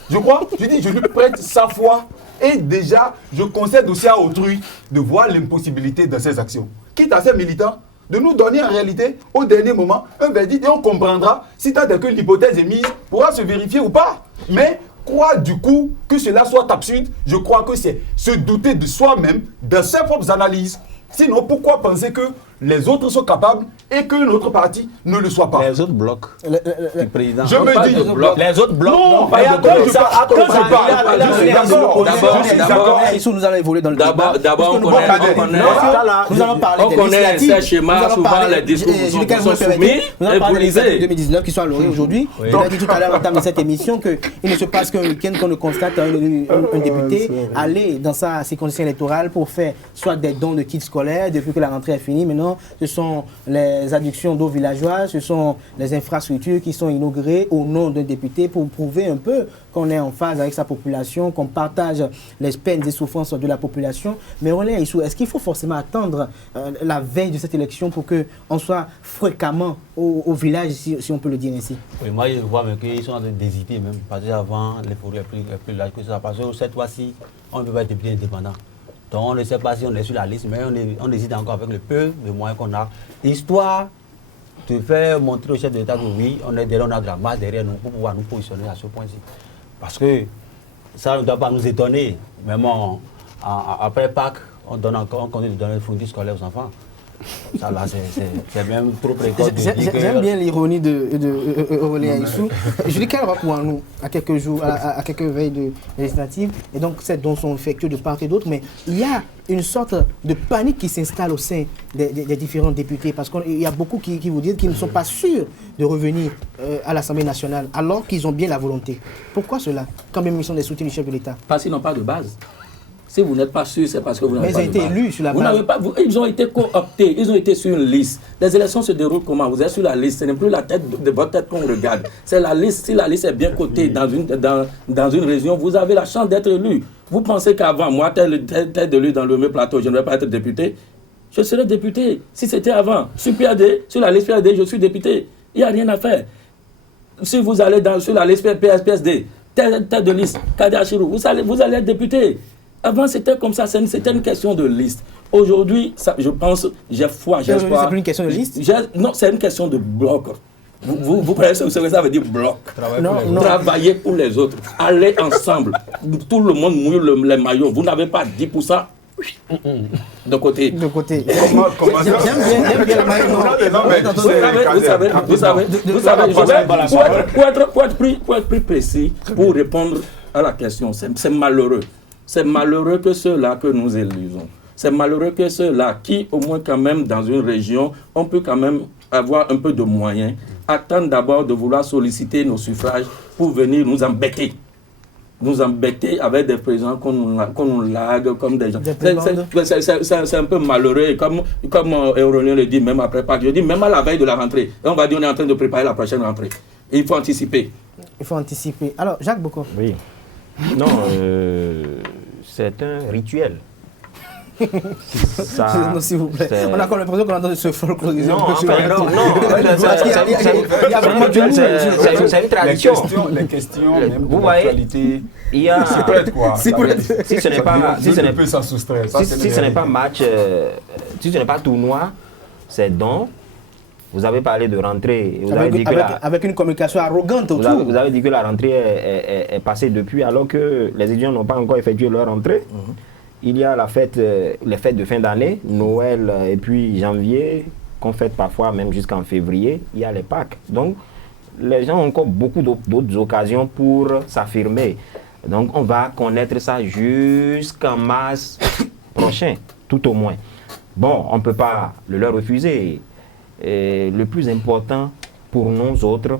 Je lui prête sa foi. Et déjà, je concède aussi à autrui de voir l'impossibilité de ses actions. Quitte à ses militants, de nous donner en réalité, au dernier moment, un verdict et on comprendra si tant que l'hypothèse émise pourra se vérifier ou pas. Mais croire du coup que cela soit absurde, je crois que c'est se douter de soi-même, de ses propres analyses. Sinon, pourquoi penser que les autres sont capables et que notre parti ne le soit pas? Les autres blocs du président. Je me dis... Les autres blocs. Non, je suis d'accord. Nous allons évoluer dans le débat. D'abord, on connaît ces schémas, souvent les discours sont soumis et pour lisez. 2019 qui sont à l'orée aujourd'hui. On a dit tout à l'heure en termes de cette émission qu'il ne se passe qu'un week-end qu'on ne constate un député aller dans sa circonscription électorale pour faire soit des dons de kits scolaires depuis que la rentrée est finie. Maintenant, ce sont les adductions d'eau villageoise, ce sont les infrastructures qui sont inaugurées au nom d'un député pour prouver un peu qu'on est en phase avec sa population, qu'on partage les peines et souffrances de la population. Mais Aurélien Aissou, est-ce qu'il faut forcément attendre la veille de cette élection pour qu'on soit fréquemment au village, si on peut le dire ainsi? Oui, moi je vois qu'ils sont en train d'hésiter même, parce qu'avant les forêts plus larges que ça, parce que cette fois-ci, on ne peut pas être député indépendant. Donc on ne sait pas si on est sur la liste, mais on hésite encore avec le peu de moyens qu'on a. Histoire de faire montrer au chef de l'État que oui, on est derrière, on a de la masse derrière nous pour pouvoir nous positionner à ce point-ci. Parce que ça ne doit pas nous étonner. Même après Pâques, on continue de donner le fourniture scolaire aux enfants. Ça là, c'est même trop précoce. J'aime bien l'ironie de Aurélien Issou. Je dis qu'elle va pour nous à quelques jours, à quelques veilles de législatives, et donc ces dons sont effectués de part et d'autre, mais il y a une sorte de panique qui s'installe au sein des différents députés, parce qu'il y a beaucoup qui vous disent qu'ils ne sont pas sûrs de revenir à l'Assemblée nationale, alors qu'ils ont bien la volonté. Pourquoi cela, quand même ils sont des soutiens du chef de l'État? Parce qu'ils n'ont pas de base. Si vous n'êtes pas sûr, c'est parce que vous n'avez pas de base. Mais ils ont été élus sur la base. Ils ont été cooptés, ils ont été sur une liste. Les élections se déroulent comment? Vous êtes sur la liste, ce n'est plus la tête de votre tête qu'on regarde. C'est la liste. Si la liste est bien cotée dans une région, vous avez la chance d'être élu. Vous pensez qu'avant, moi, tel élu dans le même plateau, je ne vais pas être député? Je serai député. Si c'était avant, sur la liste PAD, je suis député. Il n'y a rien à faire. Si vous allez sur la liste PSD, tête de liste, Kader Achirou, vous allez être député. Avant, c'était comme ça, c'était une question de liste. Aujourd'hui, je pense, j'ai foi, j'ai espoir. C'est plus une question de liste? Non, c'est une question de bloc. Vous connaissez ce que ça veut dire, bloc? Travailler pour les autres. Aller ensemble. Tout le monde mouille les maillots. Vous n'avez pas 10% de côté. De côté. J'aime bien la maillot. Vous savez, pour être plus précis, pour répondre à la question, c'est malheureux. C'est malheureux que ceux-là que nous élisons. C'est malheureux que ceux-là qui, au moins quand même dans une région, on peut quand même avoir un peu de moyens, attendent d'abord de vouloir solliciter nos suffrages pour venir nous embêter. Nous embêter avec des présidents qu'on nous largue comme des gens. C'est un peu malheureux. Et comme Aurélien le dit, même après Pâques, je dis même à la veille de la rentrée. Et on va dire on est en train de préparer la prochaine rentrée. Et il faut anticiper. Il faut anticiper. Alors, Jacques Boko. Oui. Non, c'est un rituel. Ça, non, s'il vous plaît. On a comme l'impression qu'on entend ce folkloriser. Non, c'est une tradition. Les questions, même vous voyez, il y a... C'est peut-être quoi. Si ce n'est pas... Si ce n'est pas match, si ce n'est pas tournoi, c'est donc... Vous avez parlé de rentrée. Vous avez dit que avec une communication arrogante autour. Vous avez dit que la rentrée est passée depuis, alors que les étudiants n'ont pas encore effectué leur rentrée. Il y a les fêtes de fin d'année, Noël et puis janvier, qu'on fête parfois même jusqu'en février. Il y a les Pâques. Donc, les gens ont encore beaucoup d'autres occasions pour s'affirmer. Donc, on va connaître ça jusqu'en mars prochain, tout au moins. Bon, on ne peut pas le leur refuser. Et le plus important pour nous autres,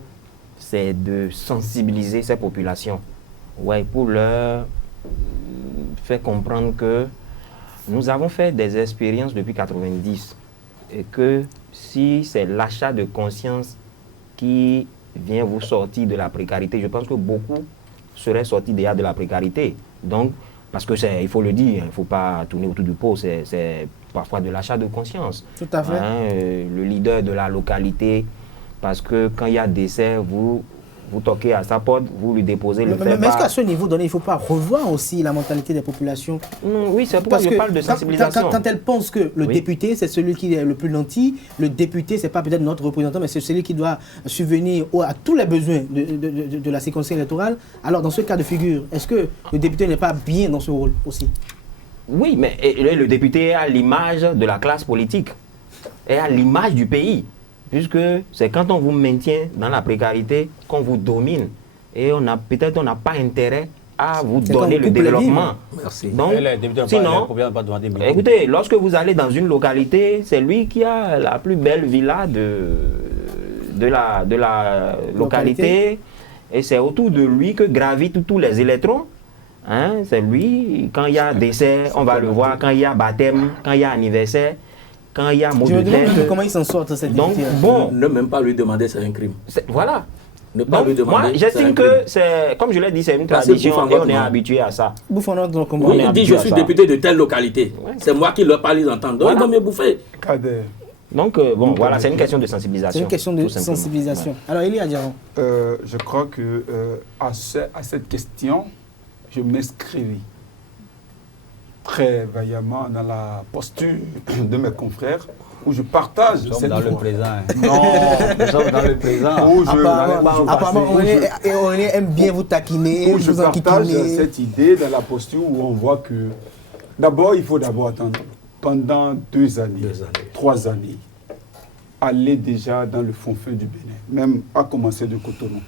c'est de sensibiliser ces populations. Ouais, pour leur faire comprendre que nous avons fait des expériences depuis 90 et que si c'est l'achat de conscience qui vient vous sortir de la précarité, je pense que beaucoup seraient sortis déjà de la précarité. Donc, parce que il faut le dire, il ne faut pas tourner autour du pot, c'est parfois de l'achat de conscience. Tout à fait. Le leader de la localité, parce que quand il y a décès, vous toquez à sa porte, vous lui déposez le fait. Mais est-ce qu'à ce niveau donné, il ne faut pas revoir aussi la mentalité des populations? Non, oui, c'est pourquoi je parle de sensibilisation. Quand elles pensent que le député, c'est celui qui est le plus nanti, le député, ce n'est pas peut-être notre représentant, mais c'est celui qui doit subvenir à tous les besoins de la séquence électorale. Alors, dans ce cas de figure, est-ce que le député n'est pas bien dans ce rôle aussi? Oui, mais le député est à l'image de la classe politique, est à l'image du pays. Puisque c'est quand on vous maintient dans la précarité qu'on vous domine. Et on n'a pas intérêt à vous donner le développement. Merci. Donc, sinon, écoutez, lorsque vous allez dans une localité, c'est lui qui a la plus belle villa de la localité. Et c'est autour de lui que gravitent tous les électrons. Hein, c'est lui, quand il y a décès, on va le voir. Quand il y a baptême, quand il y a anniversaire. Quand il y a mot de tête. Comment il s'en sort cette Donc, bon, ne même pas lui demander, c'est un crime. Voilà. Ne pas lui demander. Moi, j'estime que c'est, comme je l'ai dit, c'est une tradition et on est habitué à ça. Oui, il dit je suis député de telle localité. Ouais. C'est moi qui leur parle, ils entendent. Donc, ils vont me bouffer. Donc, bon, voilà, c'est une question de sensibilisation. C'est une question de sensibilisation. Ouais. Alors, Elie Adiaron. Je crois que à cette question, je m'inscrivis très vaillamment dans la posture de mes confrères où je partage cette dans le présent. Non, nous sommes dans le présent. Apparemment, Aurélien aime bien vous taquiner. Où je partage cette idée dans la posture où on voit que D'abord, il faut d'abord attendre pendant 2 années, 3 années, aller déjà dans le fond du Bénin, même à commencer de Cotonou,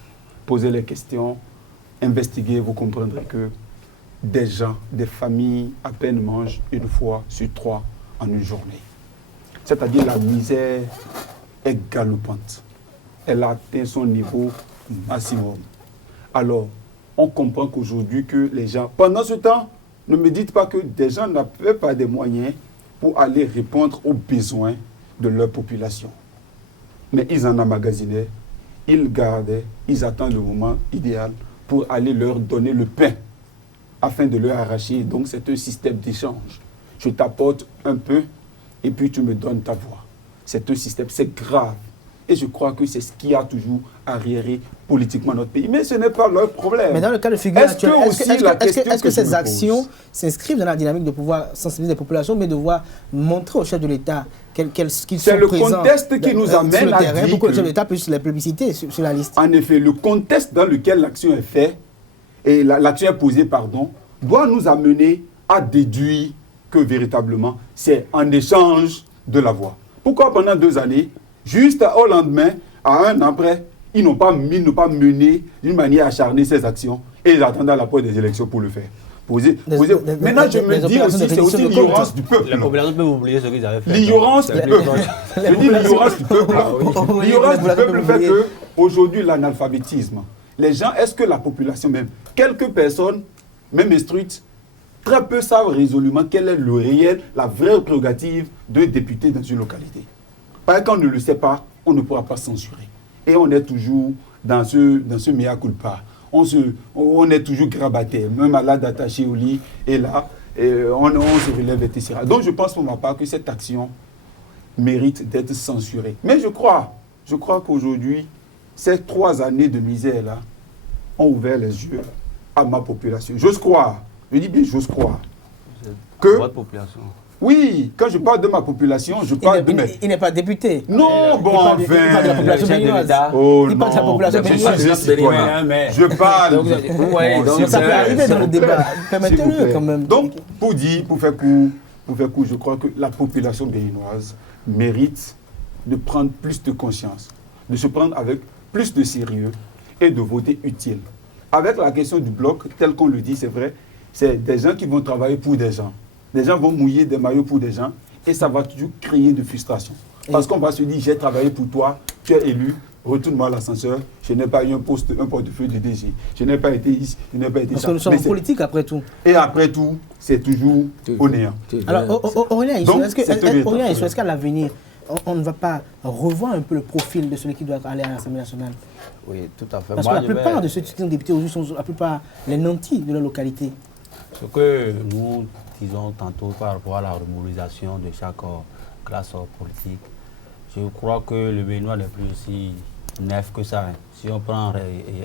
poser les questions, investiguer, vous comprendrez que des gens, des familles à peine mangent 1 fois sur 3 en une journée. C'est-à-dire la misère est galopante. Elle a atteint son niveau maximum. Alors, on comprend qu'aujourd'hui que les gens, pendant ce temps, ne me dites pas que des gens n'avaient pas des moyens pour aller répondre aux besoins de leur population. Mais ils en emmagasinaient, ils gardaient, ils attendent le moment idéal pour aller leur donner le pain afin de leur arracher. Donc c'est un système d'échange. Je t'apporte un peu et puis tu me donnes ta voix. C'est un système, c'est grave. Et je crois que c'est ce qui a toujours arriéré politiquement notre pays. Mais ce n'est pas leur problème. Mais dans le cas de figure actuel, est-ce que ces actions s'inscrivent dans la dynamique de pouvoir sensibiliser les populations, mais de pouvoir montrer au chef de l'État qu'ils sont présents? C'est le contexte qui nous amène à dire pour que le chef de l'État puisse les publiciter sur la liste. En effet, le contexte dans lequel l'action est faite, et l'action est posée, pardon, doit nous amener à déduire que véritablement, c'est en échange de la voix. Pourquoi pendant 2 années, juste au lendemain, à 1 an après, ils n'ont pas mené d'une manière acharnée ces actions et ils attendaient à la porte des élections pour le faire. Maintenant, je me dis aussi, c'est aussi l'ignorance du peuple. La population peut oublier ce qu'ils avaient fait. L'ignorance du peuple. Je dis l'ignorance du peuple. L'ignorance du peuple fait qu'aujourd'hui, l'analphabétisme, les gens, est-ce que la population même, quelques personnes, même instruites, très peu savent résolument quelle est la vraie prérogative d'un député dans une localité. Parce qu'on ne le sait pas, on ne pourra pas censurer. Et on est toujours dans ce mea culpa. On est toujours grabataire, même malade attaché au lit, et là, on se relève, etc. Donc je pense pour ma part que cette action mérite d'être censurée. Mais je crois qu'aujourd'hui, ces 3 années de misère-là ont ouvert les yeux à ma population. J'ose croire, je dis bien j'ose croire, que... Votre population. Oui, quand je parle de ma population, je parle de mes... Il n'est pas député. Non, bon, enfin... Il parle de la population béninoise. Il parle de la population béninoise. Je parle... Donc ça peut arriver dans le débat. Permettez-le quand même. Donc, pour faire court, je crois que la population béninoise mérite de prendre plus de conscience, de se prendre avec plus de sérieux et de voter utile. Avec la question du bloc, tel qu'on le dit, c'est vrai, c'est des gens qui vont travailler pour des gens. Des gens vont mouiller des maillots pour des gens et ça va toujours créer de frustration. Parce qu'on va se dire, j'ai travaillé pour toi, tu es élu, retourne-moi à l'ascenseur, je n'ai pas eu un portefeuille de DG, je n'ai pas été ici, je n'ai pas été Parce que nous sommes en politique après tout. Et après tout, c'est toujours au néant. Alors, Aurélien, est-ce qu'à l'avenir, on ne va pas revoir un peu le profil de celui qui doit aller à l'Assemblée nationale? Oui, tout à fait. Parce que la plupart de ceux qui sont députés aujourd'hui sont la plupart les nantis de leur localité. Ce que nous disons tantôt par rapport à la remobilisation de chaque classe politique, je crois que le Béninois n'est plus aussi neuf que ça. Si on prend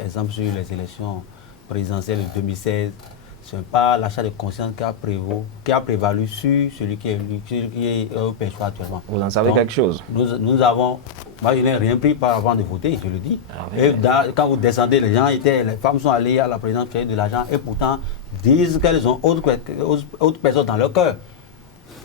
exemple sur les élections présidentielles de 2016, ce n'est pas l'achat de conscience qui a prévalu sur celui qui est au péché actuellement. Vous en savez quelque chose? Nous avons, moi je n'ai rien pris avant de voter, je le dis. Et quand vous descendez, les femmes sont allées à la présidence de l'argent et pourtant disent qu'elles ont autre personne dans leur cœur.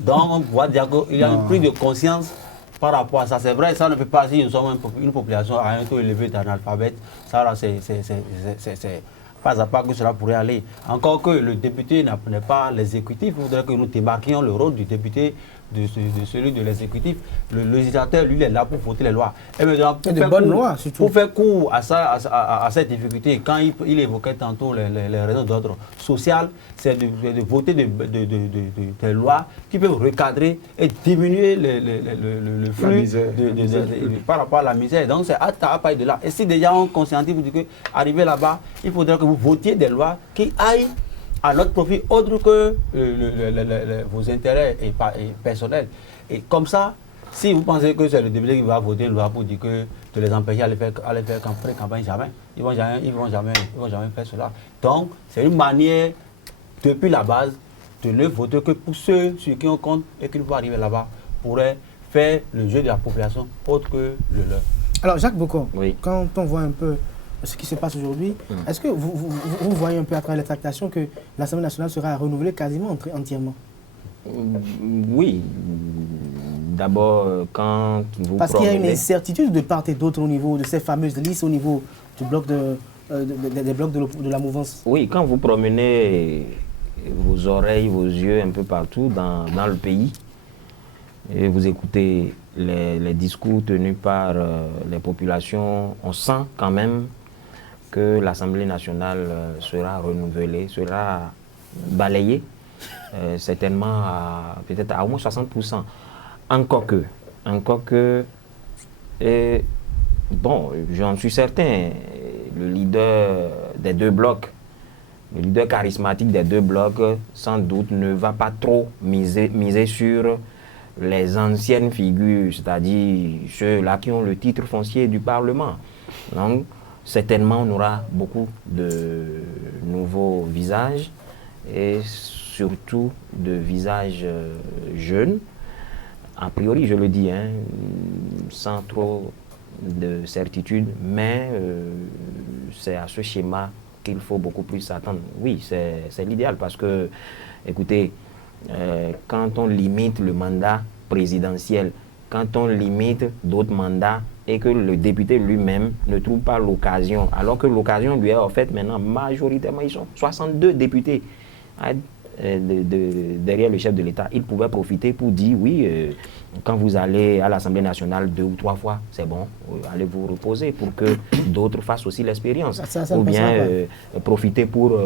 Donc on voit dire qu'il y a une prise de conscience par rapport à ça. C'est vrai, ça ne peut pas, si nous sommes une population à un taux élevé d'analphabètes, ça c'est pas à pas que cela pourrait aller. Encore que le député n'apprenait pas l'exécutif, il faudrait que nous démarquions le rôle du député de celui de l'exécutif. Le législateur, lui, il est là pour voter les lois. Et maintenant, pour faire court à cette difficulté, quand il évoquait tantôt les raisons d'ordre social, c'est de voter des lois qui peuvent recadrer et diminuer le flux par rapport à la misère. Donc c'est à partir de là. Et si déjà on conscientise, vous dites qu'arriver là-bas, il faudrait que vous votiez des lois qui aillent à notre profit autre que vos intérêts et personnels. Et comme ça, si vous pensez que c'est le député qui va voter une loi pour dire que de les empêcher d'aller faire campagne, jamais. Ils vont jamais faire cela. Donc, c'est une manière, depuis la base, de ne voter que pour ceux sur qui on compte et qui vont arriver là-bas pourraient faire le jeu de la population autre que le leur. Alors, Jacques Bocon, oui. Quand on voit un peu ce qui se passe aujourd'hui, est-ce que vous voyez un peu à travers les tractations que l'Assemblée nationale sera renouvelée quasiment entièrement? Oui. D'abord, quand vous Parce qu'il y a une incertitude de part et d'autre au niveau de ces fameuses listes, au niveau du bloc des blocs de la mouvance. Oui, quand vous promenez vos oreilles, vos yeux un peu partout dans le pays, et vous écoutez les discours tenus par les populations, on sent quand même que l'Assemblée nationale sera renouvelée, sera balayée, certainement peut-être à au moins 60%. Encore que, et bon, j'en suis certain, le leader des deux blocs, le leader charismatique des deux blocs, sans doute ne va pas trop miser sur les anciennes figures, c'est-à-dire ceux-là qui ont le titre foncier du Parlement. Donc, certainement, on aura beaucoup de nouveaux visages et surtout de visages jeunes. A priori, je le dis, sans trop de certitude, mais c'est à ce schéma qu'il faut beaucoup plus s'attendre. Oui, c'est l'idéal parce que, écoutez, quand on limite le mandat présidentiel, quand on limite d'autres mandats et que le député lui-même ne trouve pas l'occasion, alors que l'occasion lui est offerte maintenant majoritairement, ils sont 62 députés derrière le chef de l'État. Il pouvait profiter pour dire oui, quand vous allez à l'Assemblée nationale 2 ou 3 fois, c'est bon, allez vous reposer pour que d'autres fassent aussi l'expérience. Ou bien profiter pour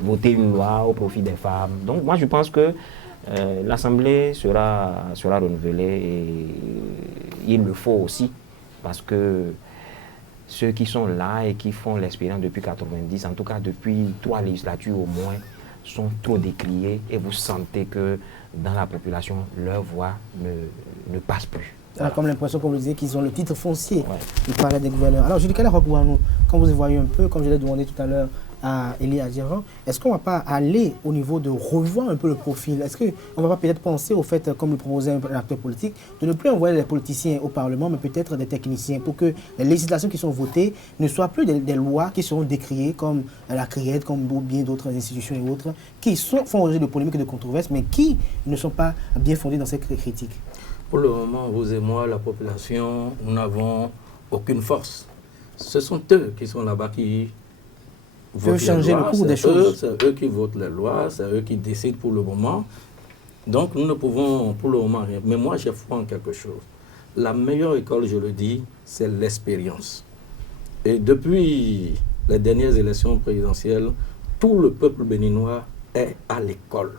voter une loi au profit des femmes. Donc moi je pense que l'Assemblée sera renouvelée et il le faut aussi parce que ceux qui sont là et qui font l'expérience depuis 90, en tout cas depuis 3 législatures au moins, sont trop décriés et vous sentez que dans la population, leur voix ne passe plus. On a comme l'impression, comme vous le disiez, qu'ils ont le titre foncier. Ouais. Il parlait des gouverneurs. Alors, Julie Kala-Rogouanou, quand vous voyez un peu, comme je l'ai demandé tout à l'heure à Elie Adjiran, est-ce qu'on ne va pas aller au niveau de revoir un peu le profil? Est-ce qu'on ne va pas peut-être penser au fait, comme le proposait un acteur politique, de ne plus envoyer des politiciens au Parlement, mais peut-être des techniciens, pour que les législations qui sont votées ne soient plus des lois qui seront décriées comme la CRIED, comme bien d'autres institutions et autres, qui font l'objet de polémiques et de controverses, mais qui ne sont pas bien fondées dans ces critiques? Pour le moment, vous et moi, la population, nous n'avons aucune force. Ce sont eux qui sont là-bas qui votent changer les lois. Le cours des choses. C'est eux qui votent les lois, c'est eux qui décident pour le moment. Donc nous ne pouvons pour le moment rien. Mais moi, j'ai foi en quelque chose. La meilleure école, je le dis, c'est l'expérience. Et depuis les dernières élections présidentielles, tout le peuple béninois est à l'école.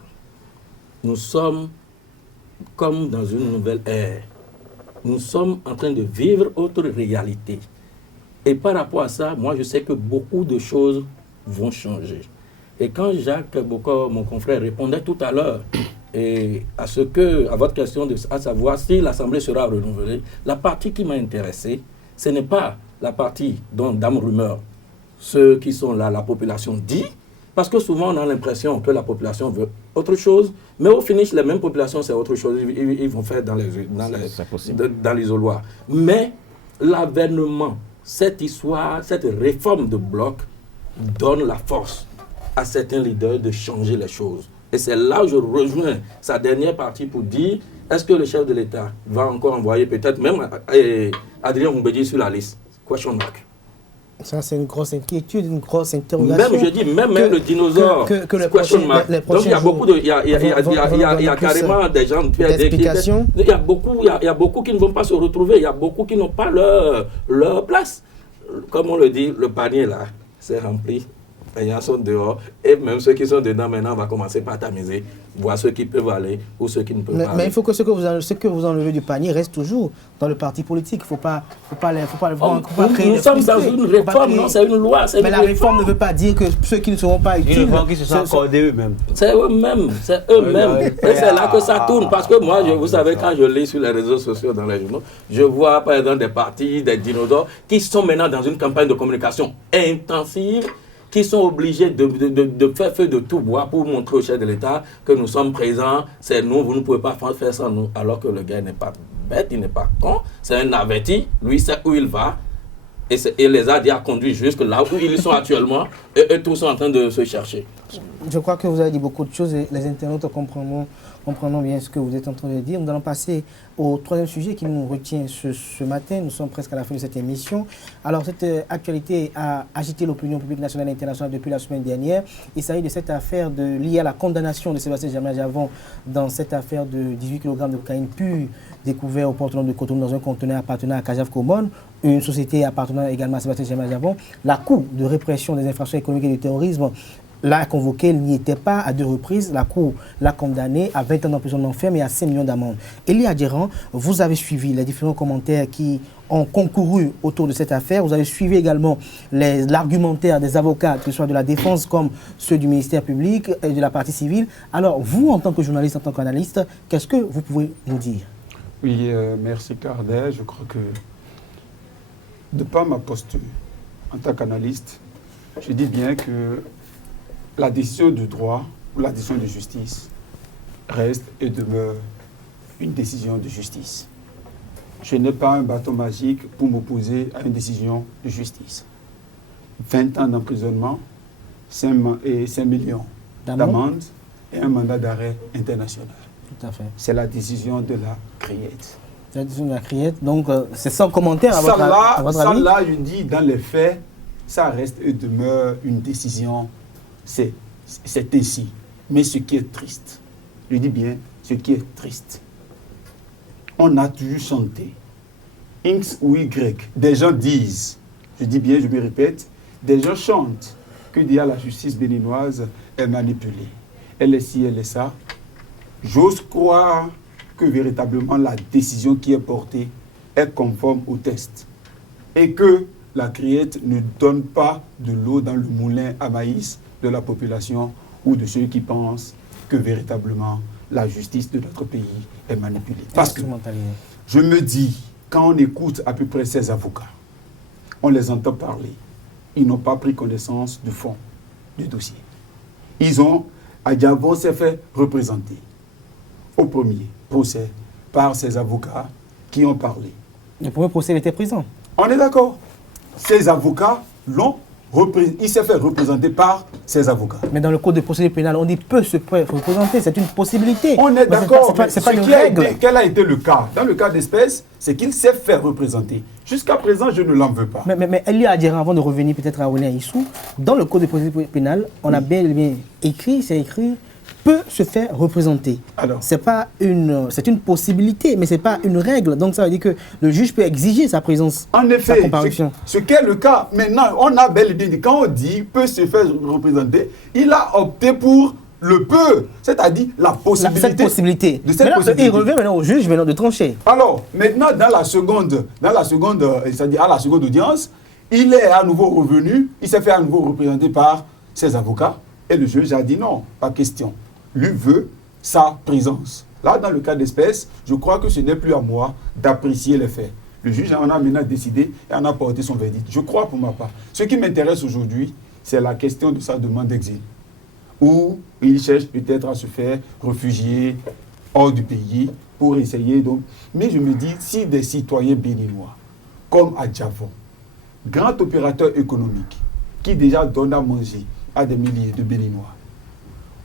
Nous sommes comme dans une nouvelle ère. Nous sommes en train de vivre autre réalité. Et par rapport à ça, moi je sais que beaucoup de choses vont changer. Et quand Jacques Bokor, mon confrère, répondait tout à l'heure à votre question, à savoir si l'Assemblée sera renouvelée, la partie qui m'a intéressé, ce n'est pas la partie dont Dame Rumeur, ceux qui sont là, la population dit, parce que souvent on a l'impression que la population veut autre chose, mais au finish, les mêmes populations, c'est autre chose, ils vont faire dans l'isoloir. Mais l'avènement, cette histoire, cette réforme de bloc donne la force à certains leaders de changer les choses. Et c'est là où je rejoins sa dernière partie pour dire, est-ce que le chef de l'État va encore envoyer peut-être même Adrien Mbedi sur la liste? Question mark. Ça, c'est une grosse inquiétude, une grosse interrogation. Même, je dis, même le dinosaure. Que les question mark. Donc, il y a beaucoup de. Il y a carrément des gens. D'explications. Il y a beaucoup qui ne vont pas se retrouver. Il y a beaucoup qui n'ont pas leur place. Comme on le dit, le panier là, c'est rempli. Les gens sont dehors. Et même ceux qui sont dedans maintenant, on va commencer par tamiser. Voir ceux qui peuvent aller ou ceux qui ne peuvent pas aller. Mais il faut que ce que vous enlevez du panier reste toujours dans le parti politique. Il ne faut pas créer. Nous sommes dans une réforme, non, c'est une loi. Mais la réforme ne veut pas dire que ceux qui ne seront pas utiles. Une réforme qui se sont accordés eux-mêmes. C'est eux-mêmes. Et c'est là que ça tourne. Parce que moi, vous savez, quand je lis sur les réseaux sociaux, dans les journaux, je vois par exemple des partis, des dinosaures qui sont maintenant dans une campagne de communication intensive, qui sont obligés de faire feu de tout bois pour montrer au chef de l'État que nous sommes présents, c'est nous, vous ne pouvez pas faire sans nous, alors que le gars n'est pas bête, il n'est pas con, c'est un averti, lui sait où il va, et il les a déjà conduits jusque là où ils sont actuellement, et eux tous sont en train de se chercher. Je crois que vous avez dit beaucoup de choses et les internautes comprendront comprenons bien ce que vous êtes en train de dire. Nous allons passer au troisième sujet qui nous retient ce matin. Nous sommes presque à la fin de cette émission. Alors, cette actualité a agité l'opinion publique nationale et internationale depuis la semaine dernière. Il s'agit de cette affaire liée à la condamnation de Sébastien Germain-Javon dans cette affaire de 18 kg de cocaïne pure découvert au port de Cotonou dans un conteneur appartenant à Kajaf Komon, une société appartenant également à Sébastien Germain-Javon. La Cour de répression des infractions économiques et du terrorisme l'a convoqué, il n'y était pas à 2 reprises. La Cour l'a condamné à 20 ans d'emprisonnement ferme et à 5 millions d'amende. Elie Adjeran, vous avez suivi les différents commentaires qui ont concouru autour de cette affaire. Vous avez suivi également l'argumentaire des avocats, que ce soit de la défense comme ceux du ministère public et de la partie civile. Alors, vous, en tant que journaliste, en tant qu'analyste, qu'est-ce que vous pouvez nous dire? Oui, merci Cardet. Je crois que, de par ma posture en tant qu'analyste, je dis bien que la décision de droit ou la décision de justice reste et demeure une décision de justice. Je n'ai pas un bâton magique pour m'opposer à une décision de justice. 20 ans d'emprisonnement, 5 millions d'amende et un mandat d'arrêt international. Tout à fait. C'est la décision de la CRIET. C'est la décision de la CRIET, donc c'est sans commentaire à votre avis? Ça là, je dis, dans les faits, ça reste et demeure une décision. C'est ainsi. Mais ce qui est triste, je dis bien, ce qui est triste, on a toujours chanté, X ou Y, des gens disent, je dis bien, je me répète, des gens chantent que déjà la justice béninoise est manipulée. Elle est ci, elle est ça. J'ose croire que véritablement la décision qui est portée est conforme au test et que la CRIET ne donne pas de l'eau dans le moulin à maïs de la population ou de ceux qui pensent que véritablement la justice de notre pays est manipulée. Parce que je me dis, quand on écoute à peu près ces avocats, on les entend parler, ils n'ont pas pris connaissance du fond du dossier. Adjavon s'est fait représenter au premier procès par ces avocats qui ont parlé. Le premier procès, il était présent. On est d'accord. Ces avocats il s'est fait représenter par ses avocats. Mais dans le code de procédure pénale, on dit peut se représenter, c'est une possibilité. On est d'accord. C'est pas une règle. Quel a été le cas? Dans le cas d'espèce, c'est qu'il s'est fait représenter. Jusqu'à présent, je ne l'en veux pas. Mais Elie Adjeran, avant de revenir peut-être à Olé Issou, dans le code de procédure pénale, on a bien écrit, c'est écrit, peut se faire représenter. C'est une possibilité, mais ce n'est pas une règle. Donc ça veut dire que le juge peut exiger sa présence. En effet, ce qu'est le cas. Maintenant, on a bel et bien dit, quand on dit peut se faire représenter, il a opté pour le peut, c'est-à-dire la possibilité. Cette possibilité. Il revient maintenant au juge de trancher. Alors, maintenant, dans la seconde, c'est-à-dire à la seconde audience, il est à nouveau revenu, il s'est fait à nouveau représenter par ses avocats, et le juge a dit non, pas question. Lui veut sa présence. Là, dans le cas d'espèce, je crois que ce n'est plus à moi d'apprécier les faits. Le juge en a maintenant décidé et en a porté son verdict. Je crois pour ma part. Ce qui m'intéresse aujourd'hui, c'est la question de sa demande d'exil. Où il cherche peut-être à se faire réfugier hors du pays pour essayer. Donc. Mais je me dis, si des citoyens béninois, comme Adjavon, grand opérateur économique, qui déjà donne à manger à des milliers de Béninois,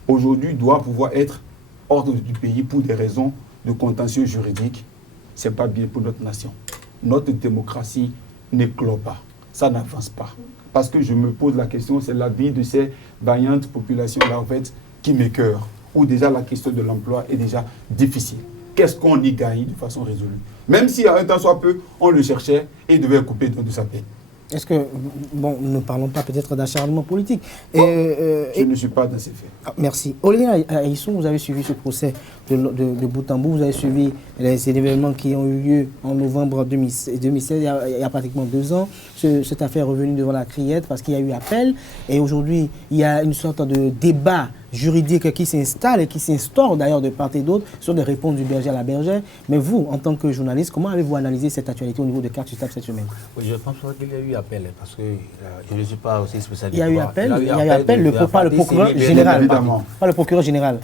aujourd'hui doit pouvoir être hors du pays pour des raisons de contentieux juridique, ce n'est pas bien pour notre nation. Notre démocratie n'éclot pas, ça n'avance pas. Parce que je me pose la question, c'est la vie de ces vaillantes populations-là, en fait, qui m'écœurent, où déjà la question de l'emploi est déjà difficile. Qu'est-ce qu'on y gagne de façon résolue? Même si à un temps soit peu, on le cherchait et devait couper de sa peine. Est-ce que, bon, nous ne parlons pas peut-être d'acharnement politique. Je ne suis pas dans ces faits. Merci. Olé Issou, vous avez suivi ce procès de bout en bout, vous avez suivi les événements qui ont eu lieu en novembre 2016, il y a pratiquement 2 ans. Cette affaire est revenue devant la CRIET parce qu'il y a eu appel. Et aujourd'hui, il y a une sorte de débat juridique qui s'installe et qui s'instaure d'ailleurs de part et d'autre sur des réponses du berger à la bergère. Mais vous, en tant que journaliste, comment avez-vous analysé cette actualité au niveau de Carte sur table cette semaine? Oui, je pense qu'il y a eu appel, parce que je ne suis pas aussi spécialiste. Il y a eu appel, pas le procureur général. Pas le procureur général.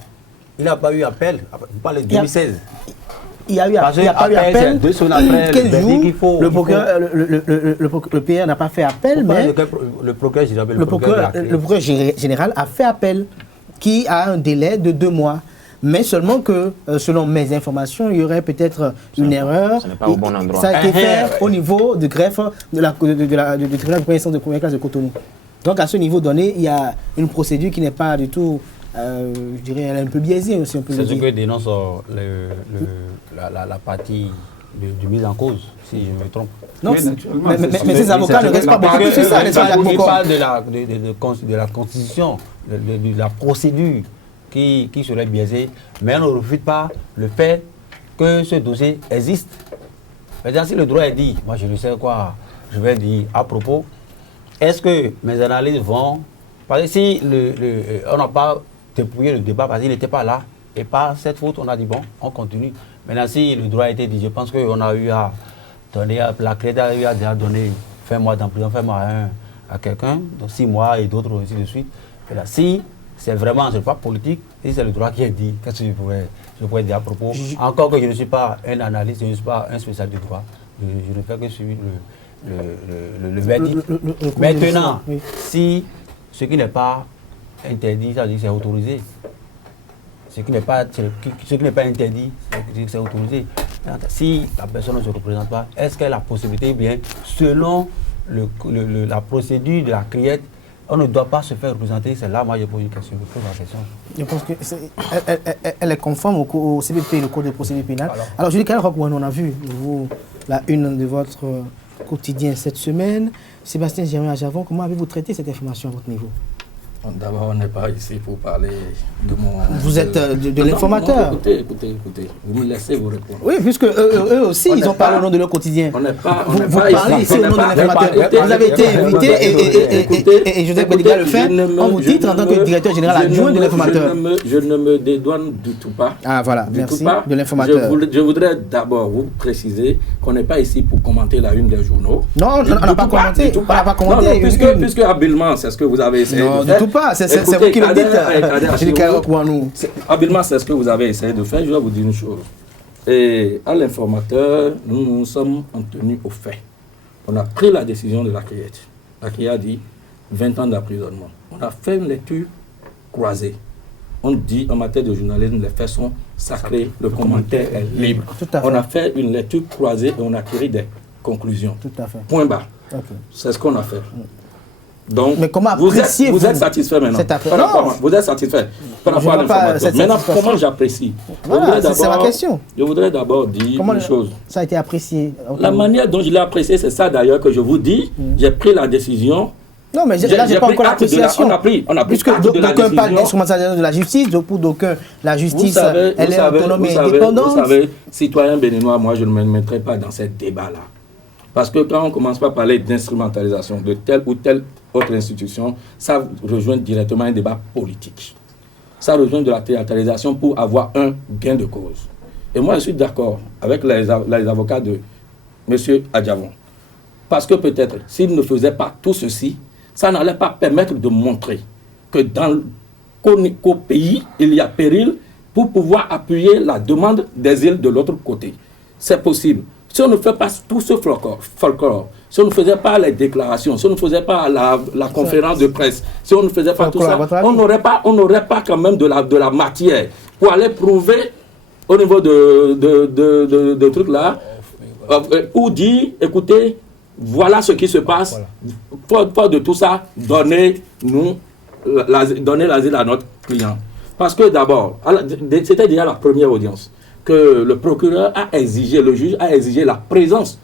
Il n'a pas eu appel, vous parlez de 2016. Il n'y a pas eu appel. 2 semaines après, le PR n'a pas fait appel, mais le procureur général a fait appel, qui a un délai de 2 mois. mais seulement que, selon mes informations, il y aurait peut-être une erreur. Ce n'est pas au bon endroit. Ça a été fait au niveau du greffe du tribunal de première instance de première classe de Cotonou. Donc à ce niveau donné, il y a une procédure qui n'est pas du tout, je dirais, elle est un peu biaisée aussi. C'est ce que dénonce la partie du mise en cause, si je me trompe. Non, Oui, naturellement, mais ces avocats ne restent pas beaucoup plus que ça, n'est-ce pas, Jacques Il Bocor? parle de la constitution, de la procédure qui serait biaisée, mais on ne refute pas le fait que ce dossier existe. Maintenant, si le droit est dit, moi je ne sais quoi, je vais dire à propos, est-ce que mes analyses vont... Parce que si on n'a pas dépouillé le débat parce qu'il n'était pas là, et par cette faute, on a dit bon, on continue. Maintenant, si le droit a été dit, je pense qu'on a eu à donner, la CRED a eu à déjà donner 20 mois d'emprisonnement, 20 mois à quelqu'un, donc 6 mois et d'autres ainsi de suite. Maintenant, si c'est vraiment, c'est pas politique, si c'est le droit qui est dit, qu'est-ce que je pourrais dire à propos? Encore que je ne suis pas un analyste, je ne suis pas un spécialiste du droit, je ne fais que suivre le verdict. Maintenant, oui. si ce qui n'est pas interdit, ça veut dire que c'est autorisé. Ce qui n'est pas interdit, c'est autorisé. Si la personne ne se représente pas, est-ce qu'elle a la possibilité, bien, selon la procédure de la criette, on ne doit pas se faire représenter? C'est là, moi, je pose une question. Je pose la question. Je pense qu'elle est conforme au CPP, le code de procédure pénale. Alors Julie Kalrock, on a vu la une de votre quotidien cette semaine. Sébastien Germain Ajavon, comment avez-vous traité cette information à votre niveau? D'abord, on n'est pas ici pour parler de mon... Vous êtes de l'informateur. Écoutez. Vous me laissez vous répondre. Oui, puisque eux aussi, ils ont parlé au nom de leur quotidien. On n'est pas... Vous parlez ici au nom de l'informateur. Vous avez été invité et Joseph Bediga le fait en vous titre en tant que directeur général adjoint de l'informateur. Je ne me dédouane du tout pas. Ah voilà, merci de l'informateur. Je voudrais d'abord vous préciser qu'on n'est pas ici pour commenter la une des journaux. Non, on n'a pas commenté. On n'a pas commenté. Puisque habilement, c'est ce que vous avez essayé de faire. C'est vous qui le dites. Habilement, c'est ce que vous avez essayé de faire. Je vais vous dire une chose. Et à l'informateur, nous sommes en tenue au fait. On a pris la décision de la criette. La criette a dit 20 ans d'emprisonnement. On a fait une lecture croisée. On dit en matière de journalisme, les faits sont sacrés, le commentaire est libre. On a fait une lecture croisée et on a tiré des conclusions. Tout à fait. Point barre. Okay. C'est ce qu'on a fait. Donc, mais comment vous êtes satisfait maintenant. Vous êtes satisfait par rapport à l'informateur. Maintenant, comment j'apprécie? Voilà, c'est ma question. Je voudrais d'abord dire une chose. Ça a été apprécié. La manière dont je l'ai apprécié, c'est ça d'ailleurs que je vous dis. J'ai pris la décision. Non, mais là, je n'ai pas encore l'appréciation. On a pris puisque d'aucuns parlent d'instrumentalisation de la justice, pour d'aucuns, la justice, elle est autonome et indépendante. Vous savez, citoyen béninois, moi, je ne me mettrai pas dans ce débat-là. Parce que quand on commence par parler d'instrumentalisation de telle ou telle autre institution, ça rejoint directement un débat politique. Ça rejoint de la théâtralisation pour avoir un gain de cause. Et moi, je suis d'accord avec les avocats de M. Adjavon. Parce que peut-être, s'il ne faisait pas tout ceci, ça n'allait pas permettre de montrer que qu'au pays, il y a péril pour pouvoir appuyer la demande d'asile de l'autre côté. C'est possible. Si on ne fait pas tout ce folklore, si on ne faisait pas les déclarations, si on ne faisait pas la conférence de presse, si on ne faisait pas tout ça, on n'aurait pas quand même de la matière pour aller prouver au niveau de trucs là, ou dire, écoutez, voilà ce qui se passe, fort de tout ça, donnez l'asile à notre client. Parce que d'abord, c'était déjà la première audience que le procureur a exigé, le juge a exigé la présence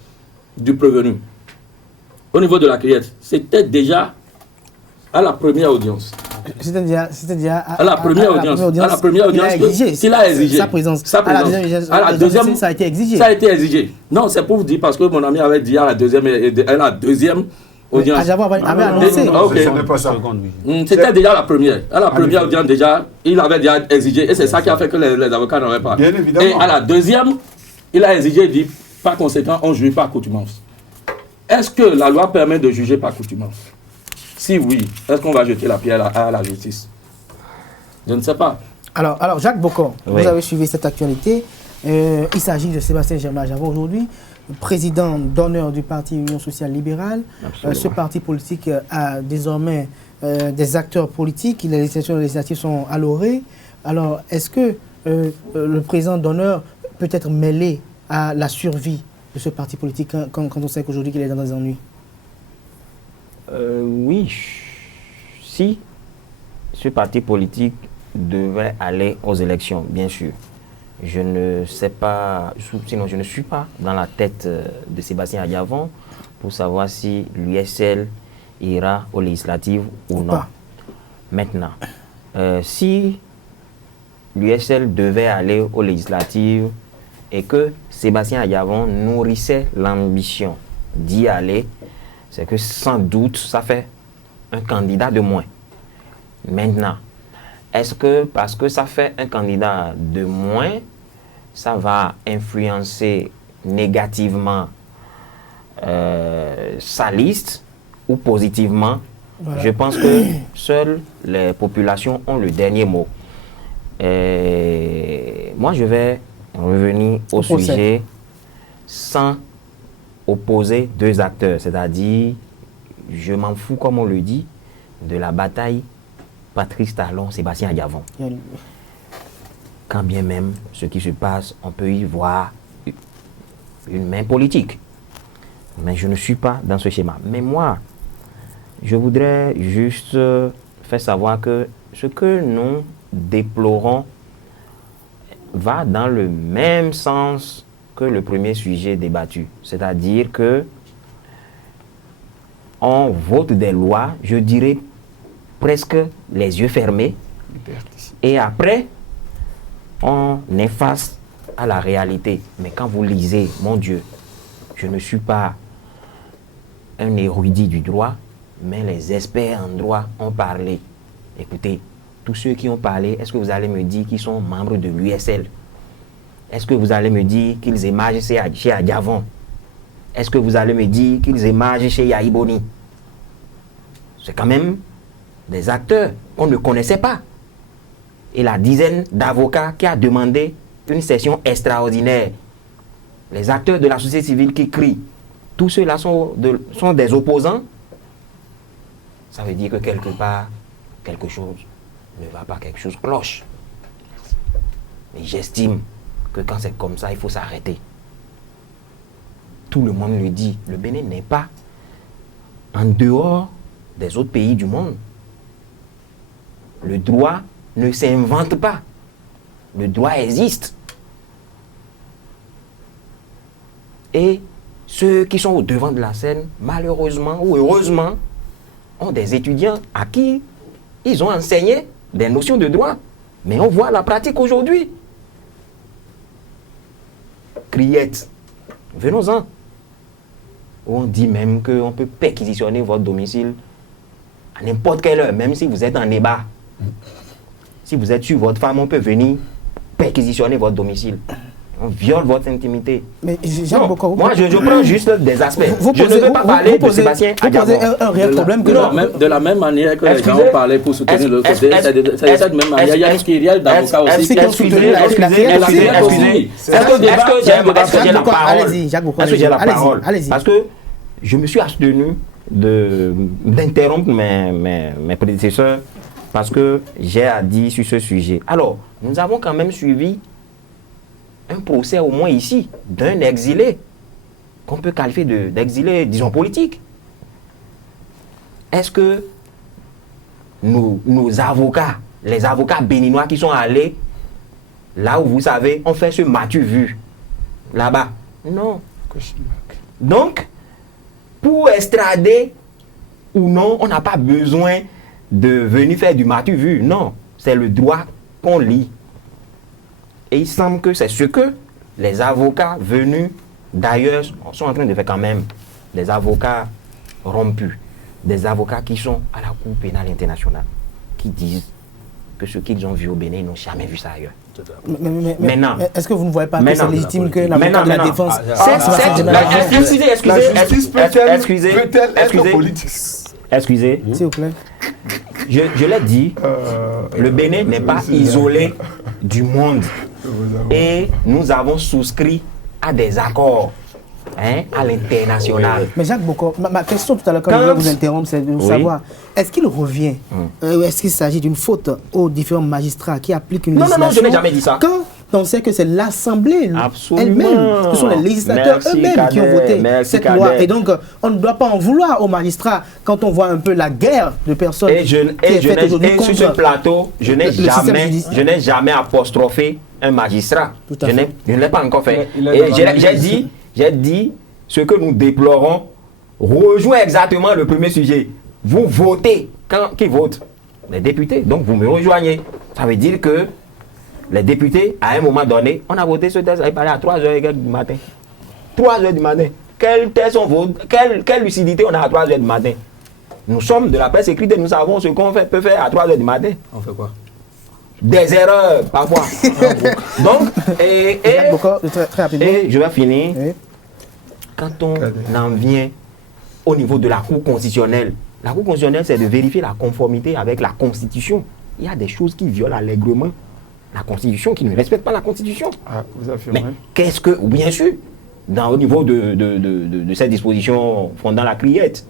du prévenu. Au niveau de la criette, c'était déjà à la première audience. C'était déjà à la première audience. À la première audience, il a exigé sa présence. À la deuxième, ça a été exigé. Ça a été exigé. Non, c'est pour vous dire, parce que mon ami avait dit à la deuxième audience. Avait annoncé. C'était déjà la première. À la première audience, déjà, il avait déjà exigé. Et c'est ça qui a fait que les avocats n'avaient pas. Bien évidemment. Et à la deuxième, il a exigé, dit, par conséquent, on ne juge pas accoutumance. Est-ce que la loi permet de juger par accoutumance? Si oui, est-ce qu'on va jeter la pierre à la justice? Je ne sais pas. Alors Jacques Bocor, oui. Vous avez suivi cette actualité. Il s'agit de Sébastien Germain Ajavon aujourd'hui, président d'honneur du parti Union Sociale Libérale. Ce parti politique a désormais des acteurs politiques. Les élections législatives sont à l'orée. Alors, est-ce que le président d'honneur peut être mêlé à la survie de ce parti politique quand on sait qu'aujourd'hui qu'il est dans des ennuis? Oui, si ce parti politique devait aller aux élections, bien sûr. Je ne sais pas, sinon je ne suis pas dans la tête de Sébastien Adiavon pour savoir si l'USL ira aux législatives ou non. Pas. Maintenant, si l'USL devait aller aux législatives et que Sébastien Adiavon nourrissait l'ambition d'y aller, c'est que sans doute ça fait un candidat de moins. Maintenant, est-ce que parce que ça fait un candidat de moins, ça va influencer négativement sa liste ou positivement? Voilà. Je pense que seules les populations ont le dernier mot. Et moi, je vais revenir au sujet sans opposer deux acteurs, c'est-à-dire, je m'en fous, comme on le dit, de la bataille Patrice Talon, Sébastien Adiavon. Quand bien même ce qui se passe, on peut y voir une main politique. Mais je ne suis pas dans ce schéma. Mais moi, je voudrais juste faire savoir que ce que nous déplorons va dans le même sens que le premier sujet débattu. C'est-à-dire que on vote des lois, je dirais presque les yeux fermés, et après, on est face à la réalité. Mais quand vous lisez, mon Dieu, je ne suis pas un érudit du droit, mais les experts en droit ont parlé. Écoutez, tous ceux qui ont parlé, est-ce que vous allez me dire qu'ils sont membres de l'USL? Est-ce que vous allez me dire qu'ils émargent chez Adiavon? Est-ce que vous allez me dire qu'ils émargent chez Yaïboni? C'est quand même des acteurs qu'on ne connaissait pas. Et la dizaine d'avocats qui a demandé une session extraordinaire. Les acteurs de la société civile qui crient. Tous ceux-là sont des opposants. Ça veut dire que quelque part, quelque chose ne va pas, quelque chose cloche. Et j'estime que quand c'est comme ça, il faut s'arrêter. Tout le monde le dit. Le Bénin n'est pas en dehors des autres pays du monde. Le droit ne s'invente pas. Le droit existe. Et ceux qui sont au devant de la scène, malheureusement ou heureusement, ont des étudiants à qui ils ont enseigné des notions de droit. Mais on voit la pratique aujourd'hui. Criette, venons-en. On dit même qu'on peut perquisitionner votre domicile à n'importe quelle heure, même si vous êtes en débat. Si vous êtes sur votre femme, on peut venir perquisitionner votre domicile. On viole votre intimité. Mais moi, je prends juste des aspects. Je ne veux pas parler de Sébastien Adiavon. Vous posez un réel problème que de la même manière que les gens ont parlé pour soutenir le côté, c'est de cette même manière. Il y a ce qu'il y a d'avocats aussi. Excusez. Est-ce que j'ai la parole? Allez-y, Jacques Boucon. Est-ce que j'ai la parole? Parce que je me suis abstenu d'interrompre mes prédécesseurs parce que j'ai à dire sur ce sujet. Alors, nous avons quand même suivi un procès au moins ici d'un exilé qu'on peut qualifier d'exilé, disons, politique. Est-ce que nos avocats, les avocats béninois qui sont allés là où vous savez, on fait ce m'as-tu vu là-bas? Non. Donc, pour extrader ou non, on n'a pas besoin de venir faire du m'as-tu vu. Non, c'est le droit qu'on lit. Et il semble que c'est ce que les avocats venus d'ailleurs sont en train de faire quand même. Des avocats rompus, des avocats qui sont à la Cour pénale internationale, qui disent que ce qu'ils ont vu au Bénin, ils n'ont jamais vu ça ailleurs. Maintenant, est-ce que vous ne voyez pas que c'est légitime que l'avocat de la défense... Excusez, s'il vous plaît. Je l'ai dit, le Bénin n'est pas isolé du monde. Et nous avons souscrit à des accords à l'international. Mais Jacques Bokor, ma question tout à l'heure, quand je voulais vous interrompre, c'est de savoir, est-ce qu'il revient, est-ce qu'il s'agit d'une faute aux différents magistrats qui appliquent une législation? Non, je n'ai jamais dit ça. Quand on sait que c'est l'Assemblée elle-même, ce sont les législateurs eux-mêmes qui ont voté cette loi. Et donc, on ne doit pas en vouloir aux magistrats quand on voit un peu la guerre de personnes qui est faite aujourd'hui contre sur ce plateau, je n'ai jamais apostrophé un magistrat. Je ne l'ai pas encore fait. Et j'ai dit, ce que nous déplorons rejoint exactement le premier sujet. Vous votez. Qui vote? Les députés. Donc, vous me rejoignez. Ça veut dire que les députés, à un moment donné, on a voté ce texte, il parlait à 3h du matin. 3h du matin. Quel texte on vote? Quelle lucidité on a à 3h du matin? Nous sommes de la presse écrite et nous savons ce qu'on peut faire à 3h du matin. On fait quoi? Des erreurs, parfois. Donc, et je vais finir. Oui. Quand on en vient au niveau de la Cour constitutionnelle, la Cour constitutionnelle, c'est de vérifier la conformité avec la Constitution. Il y a des choses qui violent allègrement la Constitution, qui ne respectent pas la Constitution. Ah, vous affirmez? Mais qu'est-ce que, bien sûr, au niveau de cette disposition fondant la criette.